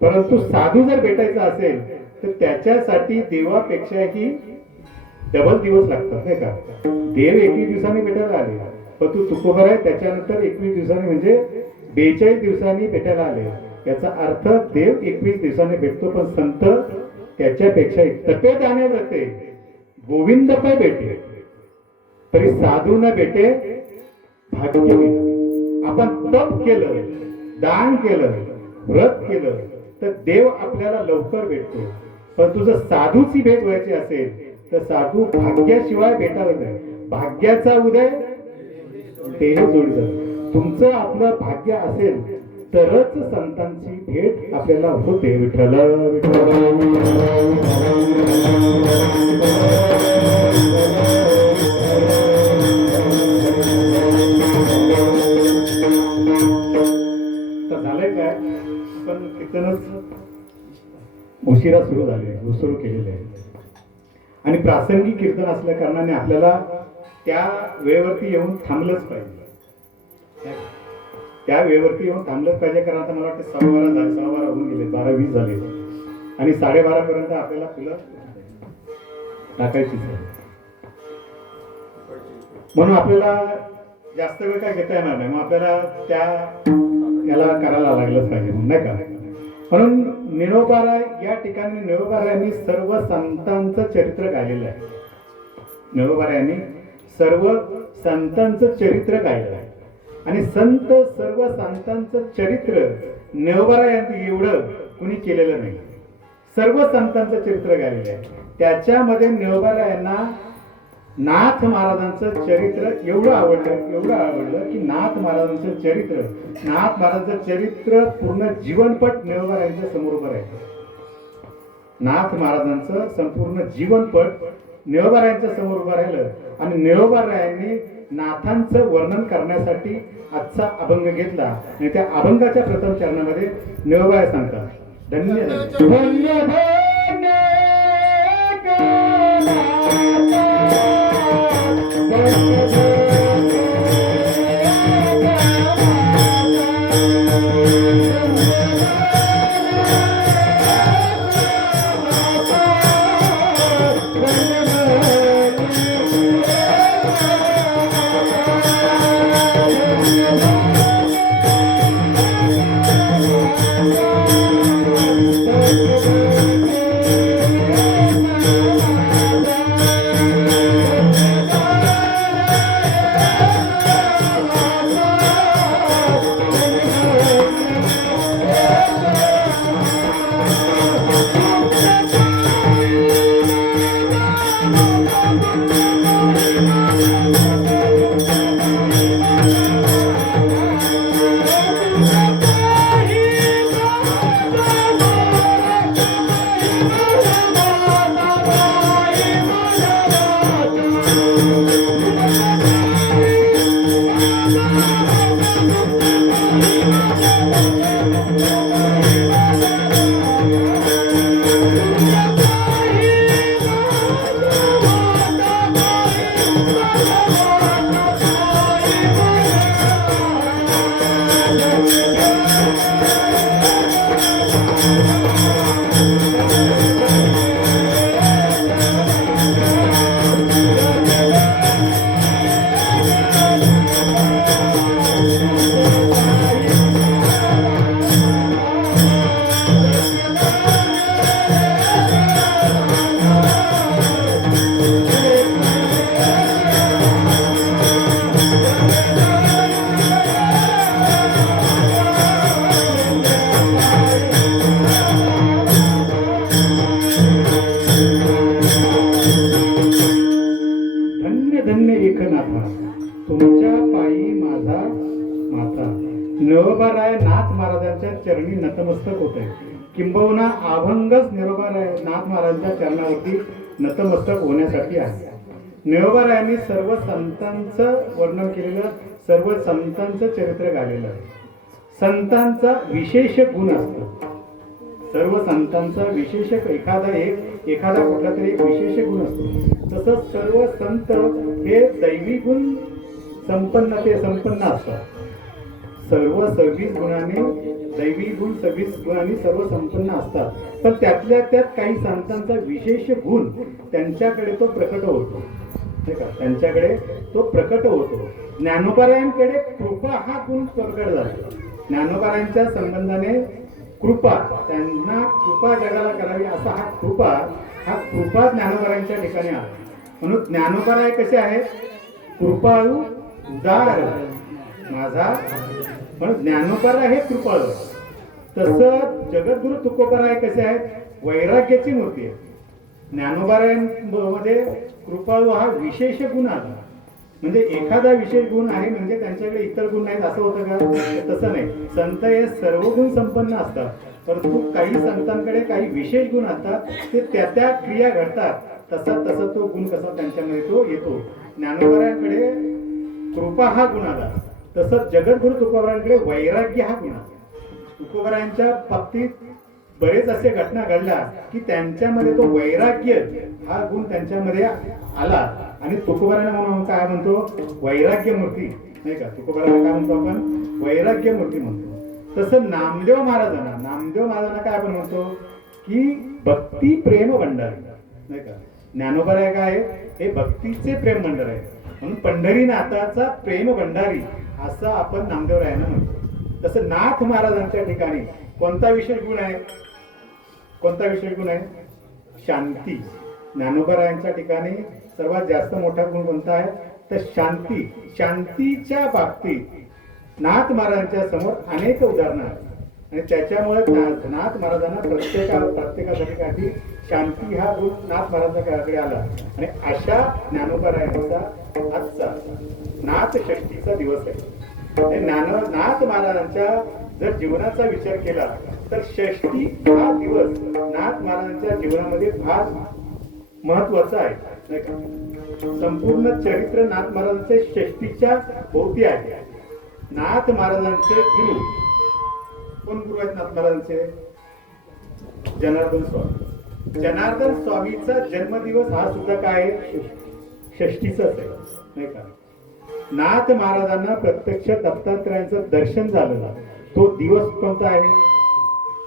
परंतु साधू जर भेटायचा असेल तर त्याच्यासाठी देवापेक्षाही डबल दिवस लागतात नाही का. देव 21 दिवसांनी भेटायला आले, पण तू तुकोबर आहे त्याच्यानंतर 21 दिवसांनी म्हणजे 42 दिवसांनी भेटायला आले. याचा अर्थ देव 21 दिवसांनी भेटतो, पण संत त्याच्यापेक्षा तपे दाने व्रते गोविंद पाय भेटे तरी साधू न भेटे भाग्य विना. आपण तप केलं, दान केलं, व्रत केलं तर देव आपल्याला लवकर भेटतो. पण तुझं साधूची भेट व्हायची असेल तर साधू भाग्याशिवाय भेटायला नाही. भाग्याचा उदय देह जोडीचं. तुमचं आपलं भाग्य असेल तरच संतांची भेट आपल्याला होते. विठ्ठल झालंय काय, पण कीर्तनच उशिरा सुरू केलेले आहे आणि प्रासंगिक कीर्तन असल्या कारणाने आपल्याला त्या वेळेवरती येऊन थांबलंच पाहिजे. त्या वेळेवरती येऊन थांबलंच पाहिजे, कारण आता मला वाटतं 12:15 झाले, 12:15 होऊन गेले, 12:20 झाले आणि 12:30 पर्यंत आपल्याला फुलं टाकायचीच आहे. म्हणून आपल्याला जास्त वेळ काय घेता येणार नाही, मग आपल्याला याला करायला लागलंच पाहिजे म्हणून नाही का. म्हणून निळोबाराय या ठिकाणी निळोबारायांनी सर्व संतांचं चरित्र गायलेलं आहे. निळोबारायांनी सर्व संतांचं चरित्र गायलेलं आहे आणि सर्व संतांचं चरित्र निळोबारायांनी एवढं कुणी केलेलं नाही. सर्व संतांचं चरित्र गायलेलं आहे. त्याच्यामध्ये निळोबारायांना नाथ महाराजांचं चरित्र एवढं आवडलं की नाथ महाराजांचं चरित्र पूर्ण जीवनपट निळोबारायांच्या समोर उभं राहिलं. नाथ महाराजांचं संपूर्ण जीवनपट निळोबारायांच्या समोर उभं राहिलं आणि निळोबारायांनी नाथांचं वर्णन करण्यासाठी आजचा अभंग घेतला आणि त्या अभंगाच्या प्रथम चरणामध्ये निळोबाराय सांगतात, धन्य धन्य निळोबाराय नाथ महाराजांच्या चरणी नतमस्तक होते. किंबहुना अभंगच निळोबाराय नाथ महाराजांच्या चरणावरती नतमस्तक होण्यासाठी आहे. निळोबारायांनी सर्व संतांचं वर्णन केलेलं, सर्व संतांचं चरित्र गायलेलं आहे. संतांचा विशेष गुण असतो, सर्व संतांचा विशेष एखादा कुठला तरी एक विशेष गुण असतो. तसंच सर्व संत हे दैवी गुण संपन्न असतात. सर्व 26 गुणांनी, दैवी गुण 26 गुणांनी सर्व संपन्न असतात, पण त्यातल्या त्यात काही संतांचा विशेष गुण त्यांच्याकडे तो प्रकट होतो, नाही का? त्यांच्याकडे तो प्रकट होतो. ज्ञानोबारायांकडे कृपा हा गुण प्रकट झाला. ज्ञानोबारायांच्या संबंधाने कृपा, त्यांना कृपा जगाला करावी असा हा कृपा ज्ञानोबारायांच्या ठिकाणी आला. म्हणून ज्ञानोबाराय कसे आहेत? कृपाळू, उदार माझा. म्हणून ज्ञानोबाराय हे कृपाळू. तसं जगद्गुरु तुकोबाराय कसे आहेत? वैराग्याची मूर्ती आहे. ज्ञानोबारायांमध्ये कृपाळू हा विशेष गुण आला. म्हणजे एखादा विशेष गुण आहे म्हणजे त्यांच्याकडे इतर गुण नाहीत असं होतं का? तसं नाही. संत हे सर्व गुण संपन्न असतात, परंतु काही संतांकडे काही विशेष गुण असतात, ते त्या क्रिया घडतात, तसा तो गुण कसा त्यांच्यामध्ये तो येतो. ज्ञानोबारायांकडे कृपा हा गुण आला, तसंच जगद्गुरु तुकोबारायांकडे वैराग्य हा गुण आला. तुकोबारायांच्या बाबतीत बरेच असे घटना घडल्या की त्यांच्यामध्ये तो वैराग्य हा गुण त्यांच्यामध्ये आला, आणि तुकोबारायांना म्हणून काय म्हणतो? वैराग्य मूर्ती, नाही का? तुकोबारायांना काय म्हणतो आपण? वैराग्य मूर्ती म्हणतो. तसं नामदेव महाराजांना काय आपण म्हणतो? की भक्ती प्रेम भंडारी, नाही का? ज्ञानोबाराय काय आहे? हे भक्तीचे प्रेम भंडार आहे. म्हणून पंढरीनाथाचा प्रेम भंडारी असं आपण नामदेवरायांना म्हणतो. तसं नाथ महाराजांच्या ठिकाणी कोणता विशेष गुण आहे? शांती. ज्ञानोबारायांच्या ठिकाणी सर्वात जास्त मोठा गुण कोणता आहे? तर शांती. शांतीच्या बाबतीत नाथ महाराजांच्या समोर अनेक उदाहरणं आहेत, आणि त्याच्यामुळे नाथ महाराजांना प्रत्येकासाठी काही शांती हा गुण नाथ महाराजांकडे आला. आणि अशा ज्ञानोबारायांचा आजचा नाथ षष्टीचा दिवस आहे. नाथ महाराजांच्या जर जीवनाचा विचार केला तर षष्टी हा दिवस नाथ महाराजांच्या जीवनामध्ये फार महत्वाचा आहे, नाही का? संपूर्ण चरित्र नाथ महाराजांचे षष्टीच्या भोवती आहे. नाथ महाराजांचे गुरु कोण गुरु आहेत? नाथ महाराजांचे जनार्दन स्वामी. जनार्दन स्वामीचा जन्मदिवस हा सुद्धा काय आहे? षष्टीचाच आहे, नाही का? नाथ महाराजांना प्रत्यक्ष दत्तात्रयांचं दर्शन झालेलं तो दिवस कोणता आहे?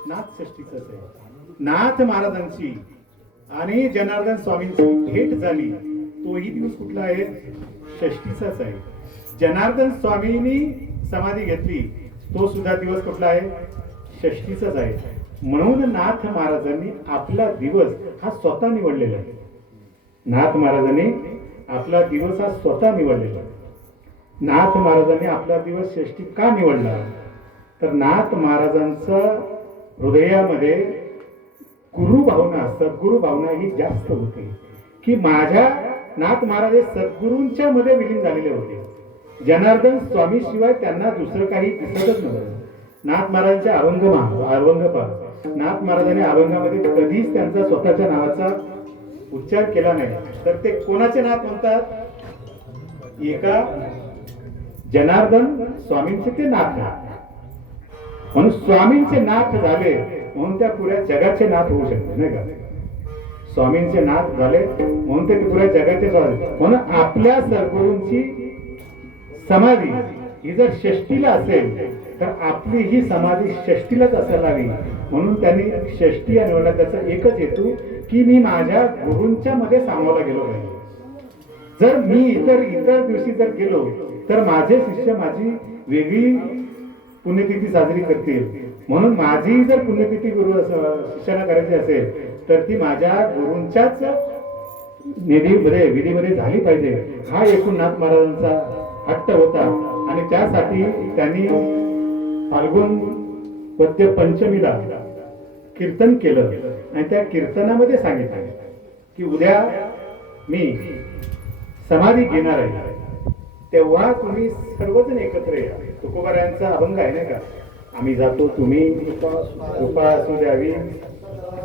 नाथ षष्टीचाच आहे. नाथ महाराजांची आणि जनार्दन स्वामींची भेट झाली तोही दिवस कुठला आहे? षष्टीचाच आहे. जनार्दन स्वामींनी समाधी घेतली तो सुद्धा दिवस कुठला आहे? षष्टीचाच आहे. म्हणून नाथ महाराजांनी आपला दिवस हा स्वतः निवडलेला आहे. नाथ महाराजांनी आपला दिवस हा स्वतः निवडलेला आहे. नाथ महाराजांनी आपला दिवस षष्टी का निवडला? तर नाथ महाराजांचा हृदयामध्ये गुरु भावना, सद्गुरु भावना ही जास्त होती, की माझ्या नाथ महाराज हे सद्गुरूंच्या मध्ये विलीन झालेले होते. जनार्दन स्वामी शिवाय त्यांना दुसरं काही दिसतच नव्हतं. नाथ महाराजांच्या अभंग नाथ महाराजांनी अभंगामध्ये कधीच त्यांचा स्वतःच्या नावाचा उच्चार केला नाही. तर ते कोणाचे नाथ म्हणतात? एका जनार्दन स्वामींचे ते नाथ. म्हणून स्वामींचे नाथ झाले म्हणून त्या पुऱ्या जगाचे नाथ होऊ शकते, नाही का? स्वामींचे नाथ झाले म्हणून ते पुऱ्या जगाचे झाले. म्हणून आपल्या सद्गुरूंची समाधी ही जर षष्टीला असेल तर आपली ही समाधी षष्टीलाच असायला हवी. म्हणून त्यांनी षष्टी निवडला. त्याचा एकच हेतू की मी माझ्या गुरूंच्या मध्ये सामावला गेलो पाहिजे. जर मी इतर दिवशी जर गेलो तर माझे शिष्य माझी वेगळी पुण्यतिथी साजरी करतील. म्हणून माझी जर पुण्यतिथी शिष्याला करायची असेल तर ती माझ्या गुरूंच्याच विधीमध्ये झाली पाहिजे. हा एकूण नाथ महाराजांचा हट्ट होता. आणि त्यासाठी त्यांनी फाल्गुन वद्य पंचमीला कीर्तन केलं आणि त्या कीर्तनामध्ये सांगितलं की उद्या मी समाधी घेणार आहे, तेव्हा तुम्ही सर्वजण एकत्र या. तुकोबारायांचा अभंग आहे नाही का? आम्ही जातो तुम्ही कृपा असू द्यावी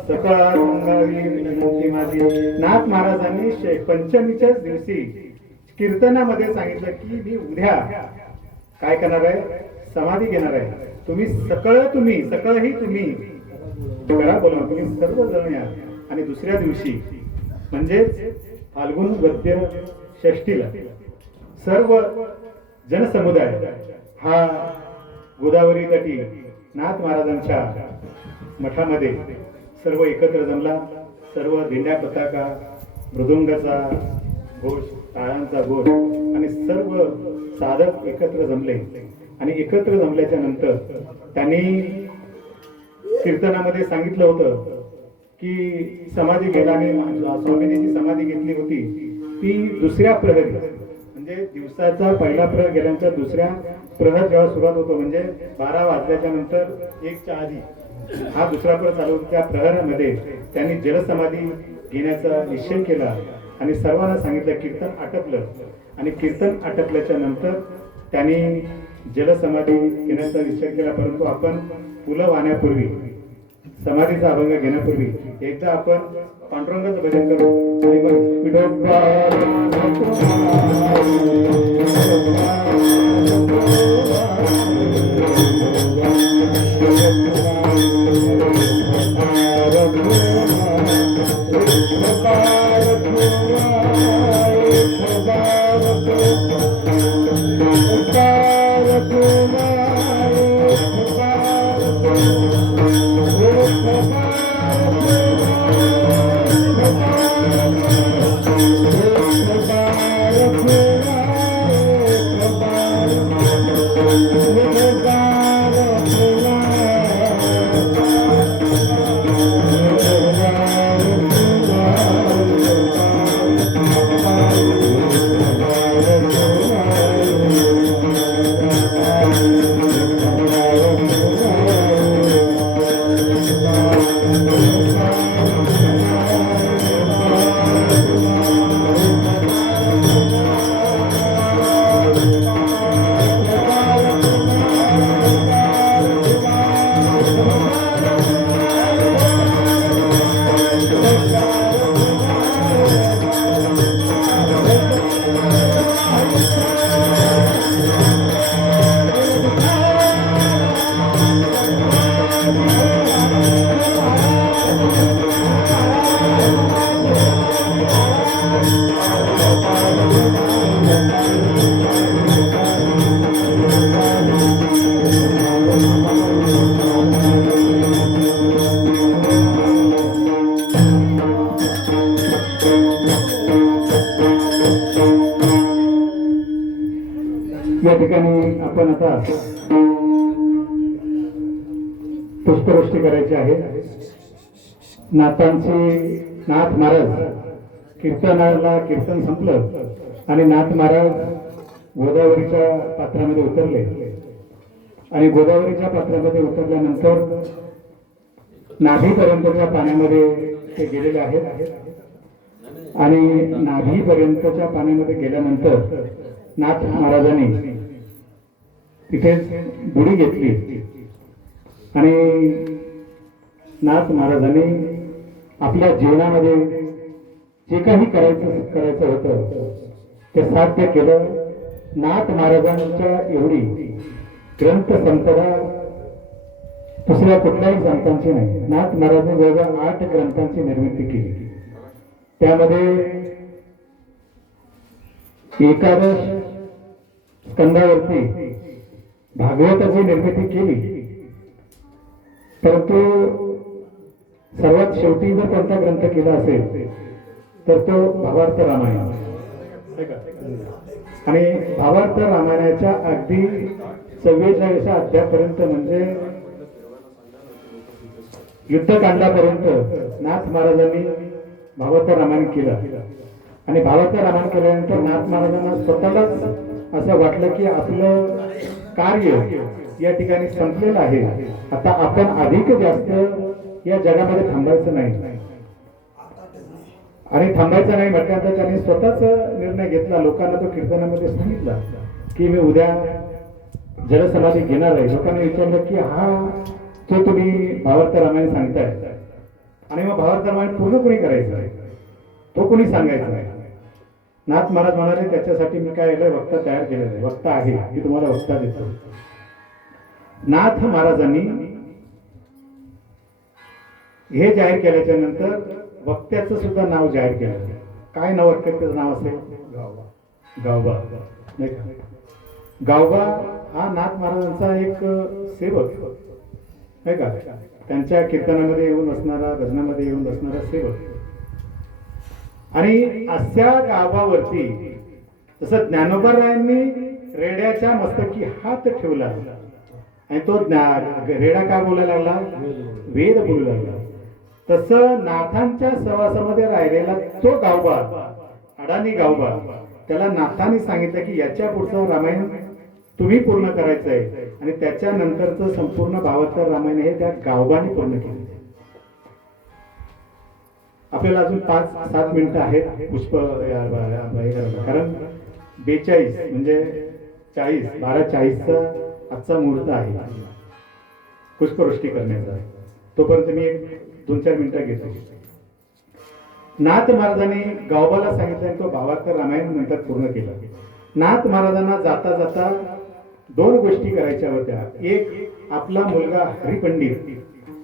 सकळ विनंती माझी. नाथ महाराजांनी पंचमीच्याच दिवशी कीर्तनामध्ये सांगितलं की मी उद्या काय करणार आहे? समाधी घेणार आहे. तुम्ही सकळही तुम्ही करा बोला, तुम्ही सर्वजण या. आणि दुसऱ्या दिवशी म्हणजे फाल्गुन वद्य षष्टीला सर्व जनसमुदाय हा गोदावरी तटी नाथ महाराजांच्या मठामध्ये सर्व एकत्र जमला. सर्व दिंड्या पताका, मृदुंगाचा घोष, टाळांचा घोष आणि सर्व साधक एकत्र जमले. आणि एकत्र जमल्याच्या नंतर त्यांनी कीर्तनामध्ये सांगितलं होतं की समाधी गेल्याने स्वामींनी जी समाधी घेतली होती ती दुसऱ्या प्रहरी, म्हणजे दिवसाचा पहिला प्रहर गेल्यानंतर दुसऱ्या प्रहर जेव्हा सुरुवात होतो म्हणजे 12 वाजल्याच्या नंतर 1च्या आधी हा दुसरा प्रहर चालू होता. त्या प्रहरामध्ये त्यांनी जलसमाधी घेण्याचा निश्चय केला आणि सर्वांना सांगितलं. कीर्तन आटपलं आणि कीर्तन आटपल्याच्या नंतर त्यांनी जलसमाधी घेण्याचा निश्चय केला. परंतु आपण फुलं वाहण्यापूर्वी, समाधीचा अभंग घेण्यापूर्वी एकदा आपण पांडुरंगाचं भजन करू. आणि मग विठोबा या ठिकाणी आपण आता पुष्पवृष्टी करायची आहे. नाथ महाराज कीर्तनाला कीर्तन संपलं आणि नाथ महाराज गोदावरीच्या पात्रामध्ये उतरले. आणि गोदावरीच्या पात्रामध्ये उतरल्यानंतर नाभीपर्यंतच्या पाण्यामध्ये ते गेलेले आहेत. आणि नाभीपर्यंतच्या पाण्यामध्ये गेल्यानंतर नाथ महाराजांनी तिथे बुडी घेतली आणि नाथ महाराजांनी आपल्या जीवनामध्ये जे काही करायचं होतं ते साध्य केलं. नाथ महाराजांच्या एवढी ग्रंथ संपदा दुसऱ्या कुठल्याही संतांची नाही. नाथ महाराजांनी जवळजवळ 8 ग्रंथांची निर्मिती केली. त्यामध्ये एकादश स्कंदावरती भागवताची निर्मिती केली. परंतु सर्वात शेवटी जर कोणता ग्रंथ केला असेल तर तो भावार्थ रामायण. आणि भावार्थ रामायणाच्या अगदी 44व्या अध्यायापर्यंत म्हणजे युद्धकांडापर्यंत नाथ महाराजांनी भावार्थ रामायण केलं. आणि भावार्थ रामायण केल्यानंतर नाथ महाराजांना स्वतःलाच असं वाटलं की आपलं कार्य या ठिकाणी संपलेलं आहे. आता आपण अधिक जास्त या जगामध्ये थांबायचं नाही. आणि थांबायचं नाही म्हटल्यानंतर त्यांनी स्वतःच निर्णय घेतला. लोकांना तो कीर्तनामध्ये सांगितला की मी उद्या जलसमाधी घेणार आहे. लोकांनी विचारलं की हा जो तुम्ही भावार्थ रामायण सांगताय आणि मग भावार्थ रामायण पूर्ण कोणी करायचं आहे, तो कोणी सांगायचा नाही. नाथ महाराज म्हणाले त्याच्यासाठी मी काय वक्ता तयार केलेला आहे. वक्ता आहे मी तुम्हाला वक्ता देतो. नाथ महाराजांनी हे जाहीर केल्याच्या नंतर वक्त्याचं सुद्धा नाव जाहीर केलं. काय नाव वक्त्याचं नाव असेल? गावबा. नाही का? गावबा हा नाथ महाराजांचा एक सेवक आहे का, त्यांच्या कीर्तनामध्ये येऊन बसणारा, भजनामध्ये येऊन बसणारा सेवक. आणि अशा गावावरती जसं ज्ञानोबारायांनी रेड्याच्या मस्तकी हात ठेवला आणि तो रेडा काय बोलायला लागला, वेद बोलू लागला. तसं नाथांच्या सहवासामध्ये राहिलेला तो गावबा, अडाणी गावबा, त्याला नाथांनी सांगितलं की याच्या पुढचं रामायण तुम्ही पूर्ण करायचं आहे. आणि त्याच्यानंतरचं संपूर्ण भावाचं रामायण हे त्या गावबाने पूर्ण केलं. आपल्याला अजून 5-7 मिनिटं आहेत पुष्प, कारण 42 म्हणजे 12:40चा आजचा मुहूर्त आहे पुष्पवृष्टी करण्याचा. तोपर्यंत मी 2-4 मिनिटं घेतो. नाथ महाराजांनी गावबाला सांगितलं, तो भावाचं रामायण नंतर पूर्ण केलं. नाथ महाराजांना जाता जाता 2 गोष्टी करायच्या होत्या. एक, आपला मुलगा हरिपंडित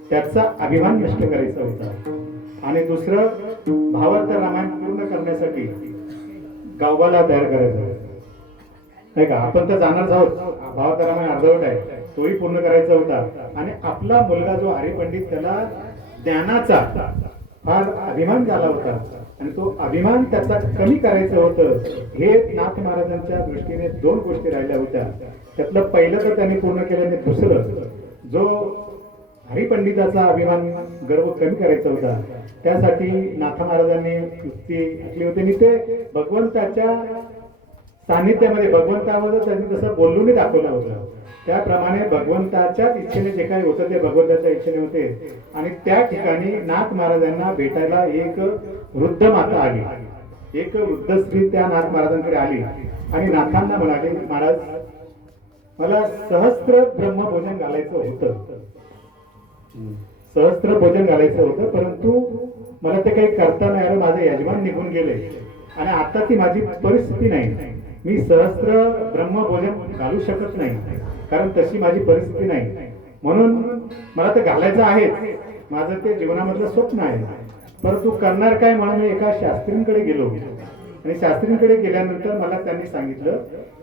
त्याचा अभिमान नष्ट करायचा होता. आणि दुसरं, भावार्थ रामायण पूर्ण करण्यासाठी गावबाला तयार करायचं होतं, नाही का. आपण तर जाणार आहोत, भावार्थ रामायण अर्धवट आहे, तोही पूर्ण करायचा होता. आणि आपला मुलगा जो हरिपंडित, त्याला ज्ञानाचा फार अभिमान झाला होता आणि तो अभिमान त्याचा कमी करायचं होतं. हे नाथ महाराजांच्या दृष्टीने 2 गोष्टी राहिल्या होत्या. त्यातलं पहिलं तर त्यांनी पूर्ण केलं आणि दुसरं, जो हरिपंडिताचा अभिमान, गर्व कमी करायचा होता, त्यासाठी नाथ महाराजांनी युक्ती ऐकली होती. आणि ते भगवंताच्या सानिध्यामध्ये, भगवंतामध्ये त्यांनी जसं बोलूनही दाखवलं होतं, त्याप्रमाणे भगवंताच्या इच्छेने जे काही होतं ते भगवंताच्या इच्छेने होते. आणि त्या ठिकाणी नाथ महाराजांना भेटायला एक वृद्ध माता आली, एक वृद्ध स्त्री त्या नाथ महाराजांकडे आली आणि नाथांना म्हणाले, महाराज मला सहस्त्र ब्रह्मभोजन घालायचं होतं, सहस्त्र भोजन घालायचं होतं, परंतु मला ते काही करता नाही आलं. माझे यजमान निघून गेले आणि आता ती माझी परिस्थिती नाही. मी सहस्त्र ब्रह्मभोजन घालू शकत नाही, कारण तशी माझी परिस्थिती नाही. म्हणून मला ते घालायचं आहे, माझं ते जीवनामधलं स्वप्न आहे. परंतु करणार काय, म्हणून मी एका शास्त्रींकडे गेलो. आणि शास्त्रींकडे गेल्यानंतर मला त्यांनी सांगितलं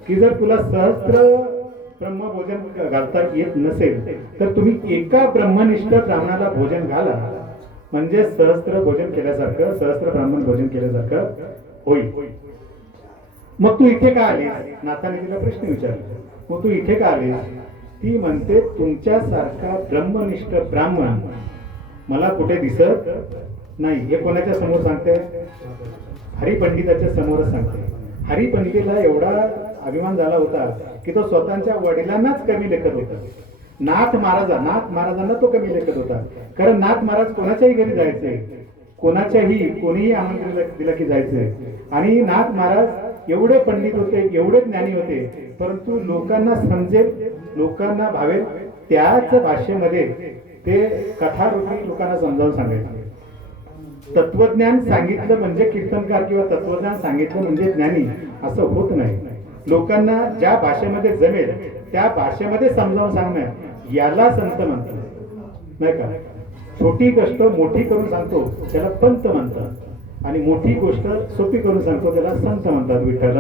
की जर तुला सहस्त्र ब्रह्मभोजन घालता येत नसेल तर तुम्ही एका ब्रह्मनिष्ठ ब्राह्मणाला भोजन घाला, म्हणजे सहस्त्र भोजन केल्यासारखं, सहस्त्र ब्राह्मण भोजन केल्यासारखं होईल. मग तू इथे का आली, नाथाने तिला प्रश्न विचारला, मग तू इथे का आली. ती म्हणते, तुमच्यासारखा ब्रह्मनिष्ठ ब्राह्मण मला कुठे दिसत नाही. हे कोणाच्या समोर सांगते, हरिपंडिताच्या समोरच सांगते. हरिपंडितला एवढा अभिमान झाला होता की तो स्वतःच्या वडिलांनाच कमी लेखत होता. नाथ महाराजांना तो कमी लेखत होता. कारण नाथ महाराज कोणाच्याही घरी जायचे, कोणीही आमंत्रण दिलं की जायचे. आणि नाथ महाराज एवढे पंडित होते, एवढे ज्ञानी होते, परंतु लोकांना समजेल, लोकांना भावेल त्याच भाषेमध्ये ते कथारूपी लोकांना समजावून सांगायचे. तत्वज्ञान सांगितलं म्हणजे कीर्तनकार किंवा तत्वज्ञान सांगितलं म्हणजे ज्ञानी, असं होत नाही. लोकांना ज्या भाषेमध्ये जमेल त्या भाषेमध्ये समजावून सांगणं, याला संत म्हणतात, नाही का. छोटी गोष्ट मोठी करून सांगतो त्याला पंत म्हणतात, आणि मोठी गोष्ट सोपी करून सांगतो त्याला संत म्हणतात. विठ्ठल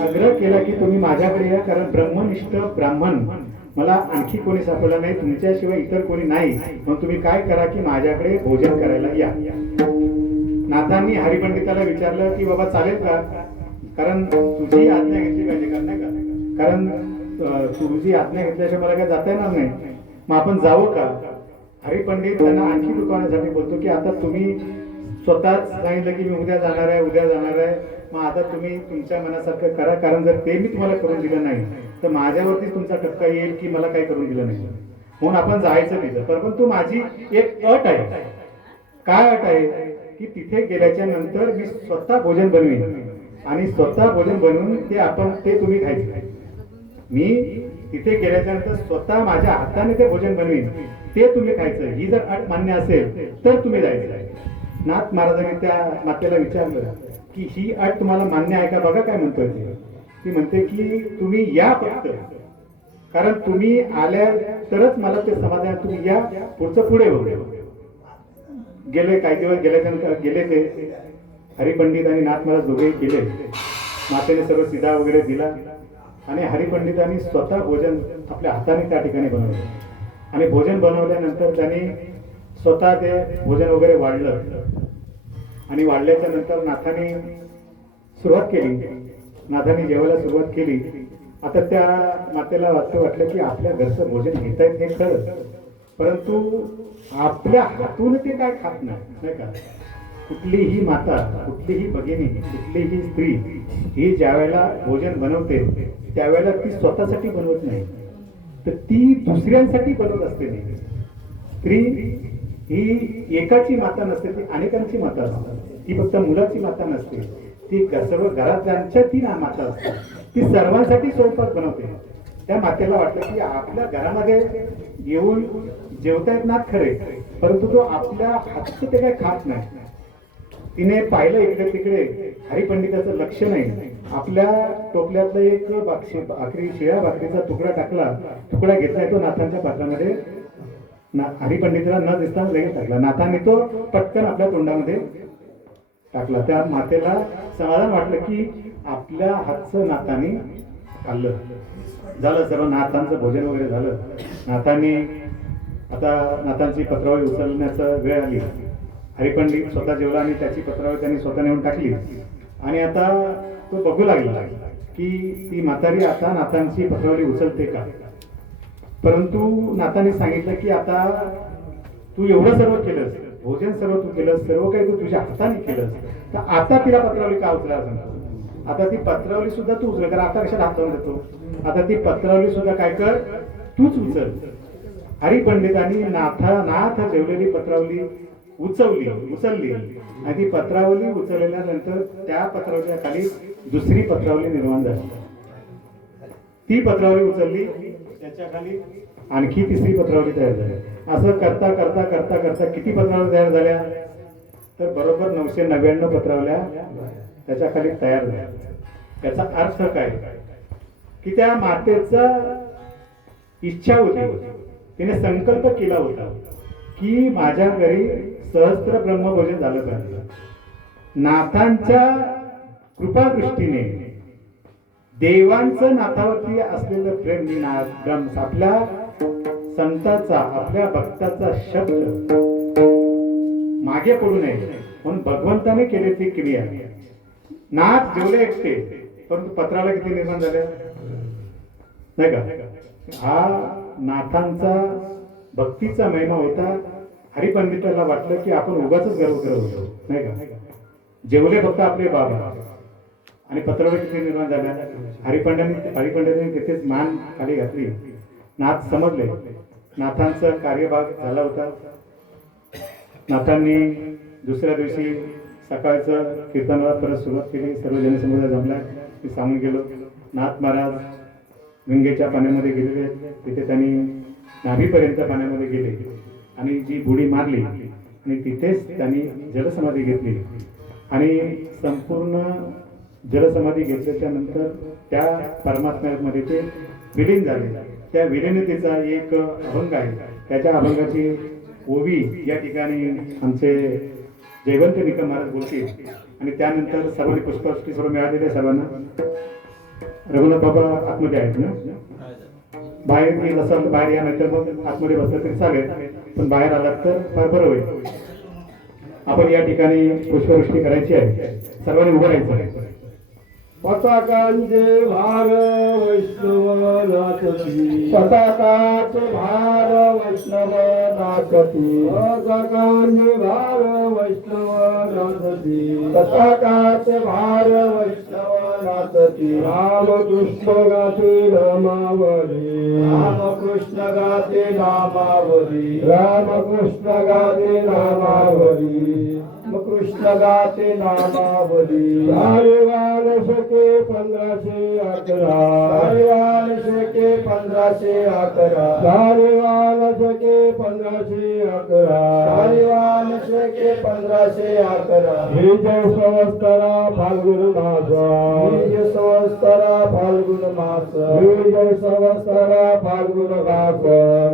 आग्रह केला की तुम्ही माझ्याकडे या, कारण ब्रह्मनिष्ठ ब्राह्मण मला आणखी कोणी सापडला नाही, तुमच्याशिवाय इतर कोणी नाही. मग तुम्ही काय करा की माझ्याकडे भोजन करायला या. नाथांनी हरिपंडिताला विचारलं की बाबा चालेल का, कारण तुझी आज्ञा घेतली पाहिजे का, नाही का, कारण तुझी आज्ञा घेतल्याशिवाय मला काय जाता येणार नाही, मग आपण जावं का. हरिपंडित त्यांना आणखी दुकानासाठी बोलतो की आता तुम्ही स्वतःच सांगितलं की मी उद्या जाणार आहे, मग आता तुम्ही तुमच्या मनासारखं करा, कारण जर ते मी तुम्हाला करून दिलं नाही तर माझ्यावरती तुमचा टक्का येईल की मला काही करून दिलं नाही. म्हणून आपण जायचं तिथं. परंतु माझी एक अट आहे. काय अट आहे की तिथे गेल्याच्या नंतर मी स्वतः भोजन बनवीन आणि स्वतः भोजन बनवून ते तुम्ही खायचे. मी तिथे गेल्याच्या नंतर स्वतः माझ्या हाताने ते भोजन बनवीन, ते तुम्ही खायचं. ही जर अट मान्य असेल तर तुम्ही जायचं. नाथ महाराजांनी त्या मातेला विचारलं की ही अट तुम्हाला मान्य आहे का, बघा काय म्हणतोय ते. ती म्हणते की तुम्ही या फक्त, कारण तुम्ही आल्या तरच मला ते समाधान, तुम्ही या, पुढचं पुढे होऊ. गेले काही दिवस गेल्याच्यानंतर गेले ते हरिपंडित आणि नाथ महाराज दोघेही गेले. मातेने सर्व सिधा वगैरे दिला आणि हरिपंडितांनी स्वतः भोजन आपल्या हाताने त्या ठिकाणी बनवलं आणि भोजन बनवल्यानंतर त्यांनी स्वतः ते भोजन वगैरे वाढलं आणि वाढल्याच्या नंतर नाथाने सुरुवात केली. नाथाने जेवायला सुरुवात केली. आता त्या मातेला वाटलं की आपल्या घरचं भोजन घेता येत हे खरं, परंतु आपल्या हातून ते काय खात नाही का. कुठलीही माता, कुठलीही भगिनी, कुठलीही स्त्री ही ज्या वेळेला भोजन बनवते त्यावेळेला ती स्वतःसाठी बनवत नाही, तर ती दुसऱ्यांसाठी बनवत असते. स्त्री ही एकाची माता नसते, ती अनेकांची माता असते. ती फक्त मुलाची माता नसते, ती सर्व घरातल्यांच्या ती माता असते. ती सर्वांसाठी स्वयंपाक बनवते. त्या मातेला वाटलं की आपल्या घरामध्ये येऊन जेवता येत ना खरे, परंतु तो आपल्या हातचं ते काही खात नाही. तिने पाहिलं इकडे तिकडे, हरिपंडिताचं लक्ष नाही. आपल्या टोपल्यातलं एक भाकरी, शिळ्या भाकरीचा तुकडा टाकला, तुकडा घेतलाय तो नाथांच्या पात्रामध्ये. हरिपंडिताला न दिसता लगेच टाकला. नाथाने तो पटकन आपल्या तोंडामध्ये टाकला. त्या मातेला समाधान वाटलं की आपल्या हातचं नाथाने खाल्लं. झालं सर्व नाथांचं भोजन वगैरे झालं. नाथांची पत्रावळी उचलण्याचा वेळ आली. हरिपंडित स्वतः जेवला आणि त्याची पत्रावळी त्यांनी स्वतः नेऊन टाकली आणि आता तो बघू लागला की ती म्हातारी आता नाथांची पत्रावळी उचलते का. परंतु नाथाने सांगितलं की आता तू एवढं सर्व केलंस, भोजन सर्व तू केलंस, सर्व काही तू तुझ्या हाताने केलंस, तर आता तिला पत्रावळी का उचलायला सांगतो. आता ती पत्रावळी सुद्धा तू उचल, कारण आता कशाला हात लावून देतो. आता ती पत्रावळी सुद्धा काय कर, तूच उचल. हरिपंडितांनी नाथ जेवलेली पत्रावळी उचलली आणि ती पत्रावली उचलल्या नंतर त्या पत्रावलीच्या खाली दुसरी पत्रावली निर्माण झाली. ती पत्रावली उचलली, त्याच्या खाली आणखी तिसरी पत्रावली तयार झाली. असं करता करता करता करता किती पत्रावल्या तयार झाल्या, तर बरोबर 999 पत्रावल्या त्याच्या खाली तयार झाल्या. त्याचा अर्थ काय की त्या मातेचा इच्छा होती, तिने संकल्प केला होता की माझ्या घरी सहस्त्र ब्रह्मभोजन झालं पाहिजे. नाथांच्या कृपादृष्टीने देवांचं नाथावरती असलेलं प्रेम, आपल्या संताचा, आपल्या भक्ताचा शब्द मागे पडू नये म्हणून भगवंताने केली ती क्रिया. नाथ जेवले एकटे, परंतु पत्राला किती निर्माण झाल्या नाही का. हा नाथांचा भक्तीचा महिमा होता. हरिपंडिताला वाटलं की आपण उगाच गर्व करत होतो नाही का. जेवले फक्त आपले बाबा आणि पत्रावळी किती निर्माण झाल्या. हरिपंडितांनी तिथेच मान खाली घातली. नाथ समजले, नाथांचा कार्यभाग झाला होता. नाथांनी दुसऱ्या दिवशी सकाळचं कीर्तनाला परत सुरुवात केली. सर्व जनसमुदाय जमला. मी सांगून गेलो. नाथ महाराज गंगेच्या पाण्यामध्ये गेलेले, तिथे त्यांनी नाभीपर्यंत पाण्यामध्ये गेले आणि जी बुडी मारली आणि तिथेच त्यांनी जलसमाधी घेतली आणि संपूर्ण जलसमाधी घेतल्याच्या नंतर त्या परमात्म्यामध्ये ते विलीन झाले. त्या विलीनतेचा एक अभंग आहे. त्याच्या अभंगाची ओवी या ठिकाणी आमचे जयवंत निकम महाराज बोलतील आणि त्यानंतर सर्वांनी पुष्पवृष्टी सर्व मिळालेले सर्वांना. रघुनाथ बाबा आतमध्ये आहेत ना, बाहेर येत असाल तर बाहेर या, नाहीतर मग आतमध्ये बसलं तरी चालेल, पण बाहेर आलात तर फार बरं होईल. आपण या ठिकाणी पुष्पवृष्टी करायची आहे. सर्वांनी उभं राहायचं आहे. पताकांचे भार वैष्णव नाचती, पताकाचे भार वैष्णव नाचती, पताकांचे भार वैष्णव नाचती, पताकाचे भार वैष्णव नाचती. रामकृष्ण गाते नामावली, रामकृष्ण गाते नामावली, रामकृष्ण गाते नामावली, कृष्ण गाते नामावली. सारेवान शके 1511, सारेवान शके 1511, सारेवान शके 1511, सारेवान शके 1511. 1511 विजय संवत्सरा फाल्गुन मास विजय संवत्सरा फाल्गुन मास विजय संवत्सरा फाल्गुन मास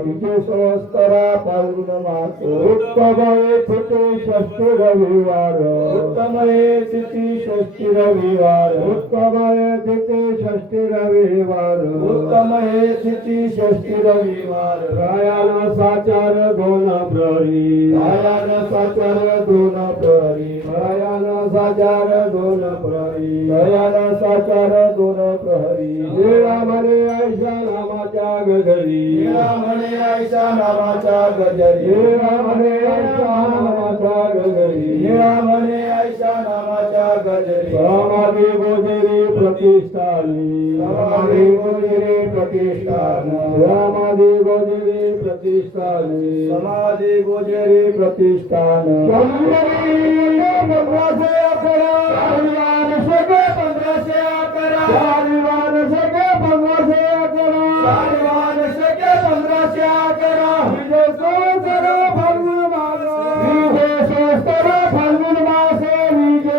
विजय संवत्सरा फाल्गुन मास उत्तमये तिथी षष्ठी रविवार उत्तमये तिथी षष्ठी रविवार उत्तमये तिथी षष्ठी रविवार उत्तमये तिथी षष्ठी रविवार गायन साचार दोन प्रहरी गायन साचार दोन प्रहरी गायन साचार दोन प्रहरी गायन साचार दोन प्रहरी निरामणे ऐशा नामाच्या गजरी निरामणे ऐशा नामाच्या गजरी निरामणे ऐशा नामाच्या गजरी निरामणे ऐशा नामाच्या गजरी समाधी गोजरी प्रतिष्ठानी समाधी गोजरी प्रतिष्ठानी समाधी गोजरी प्रतिष्ठानी समाधी गोजरी प्रतिष्ठान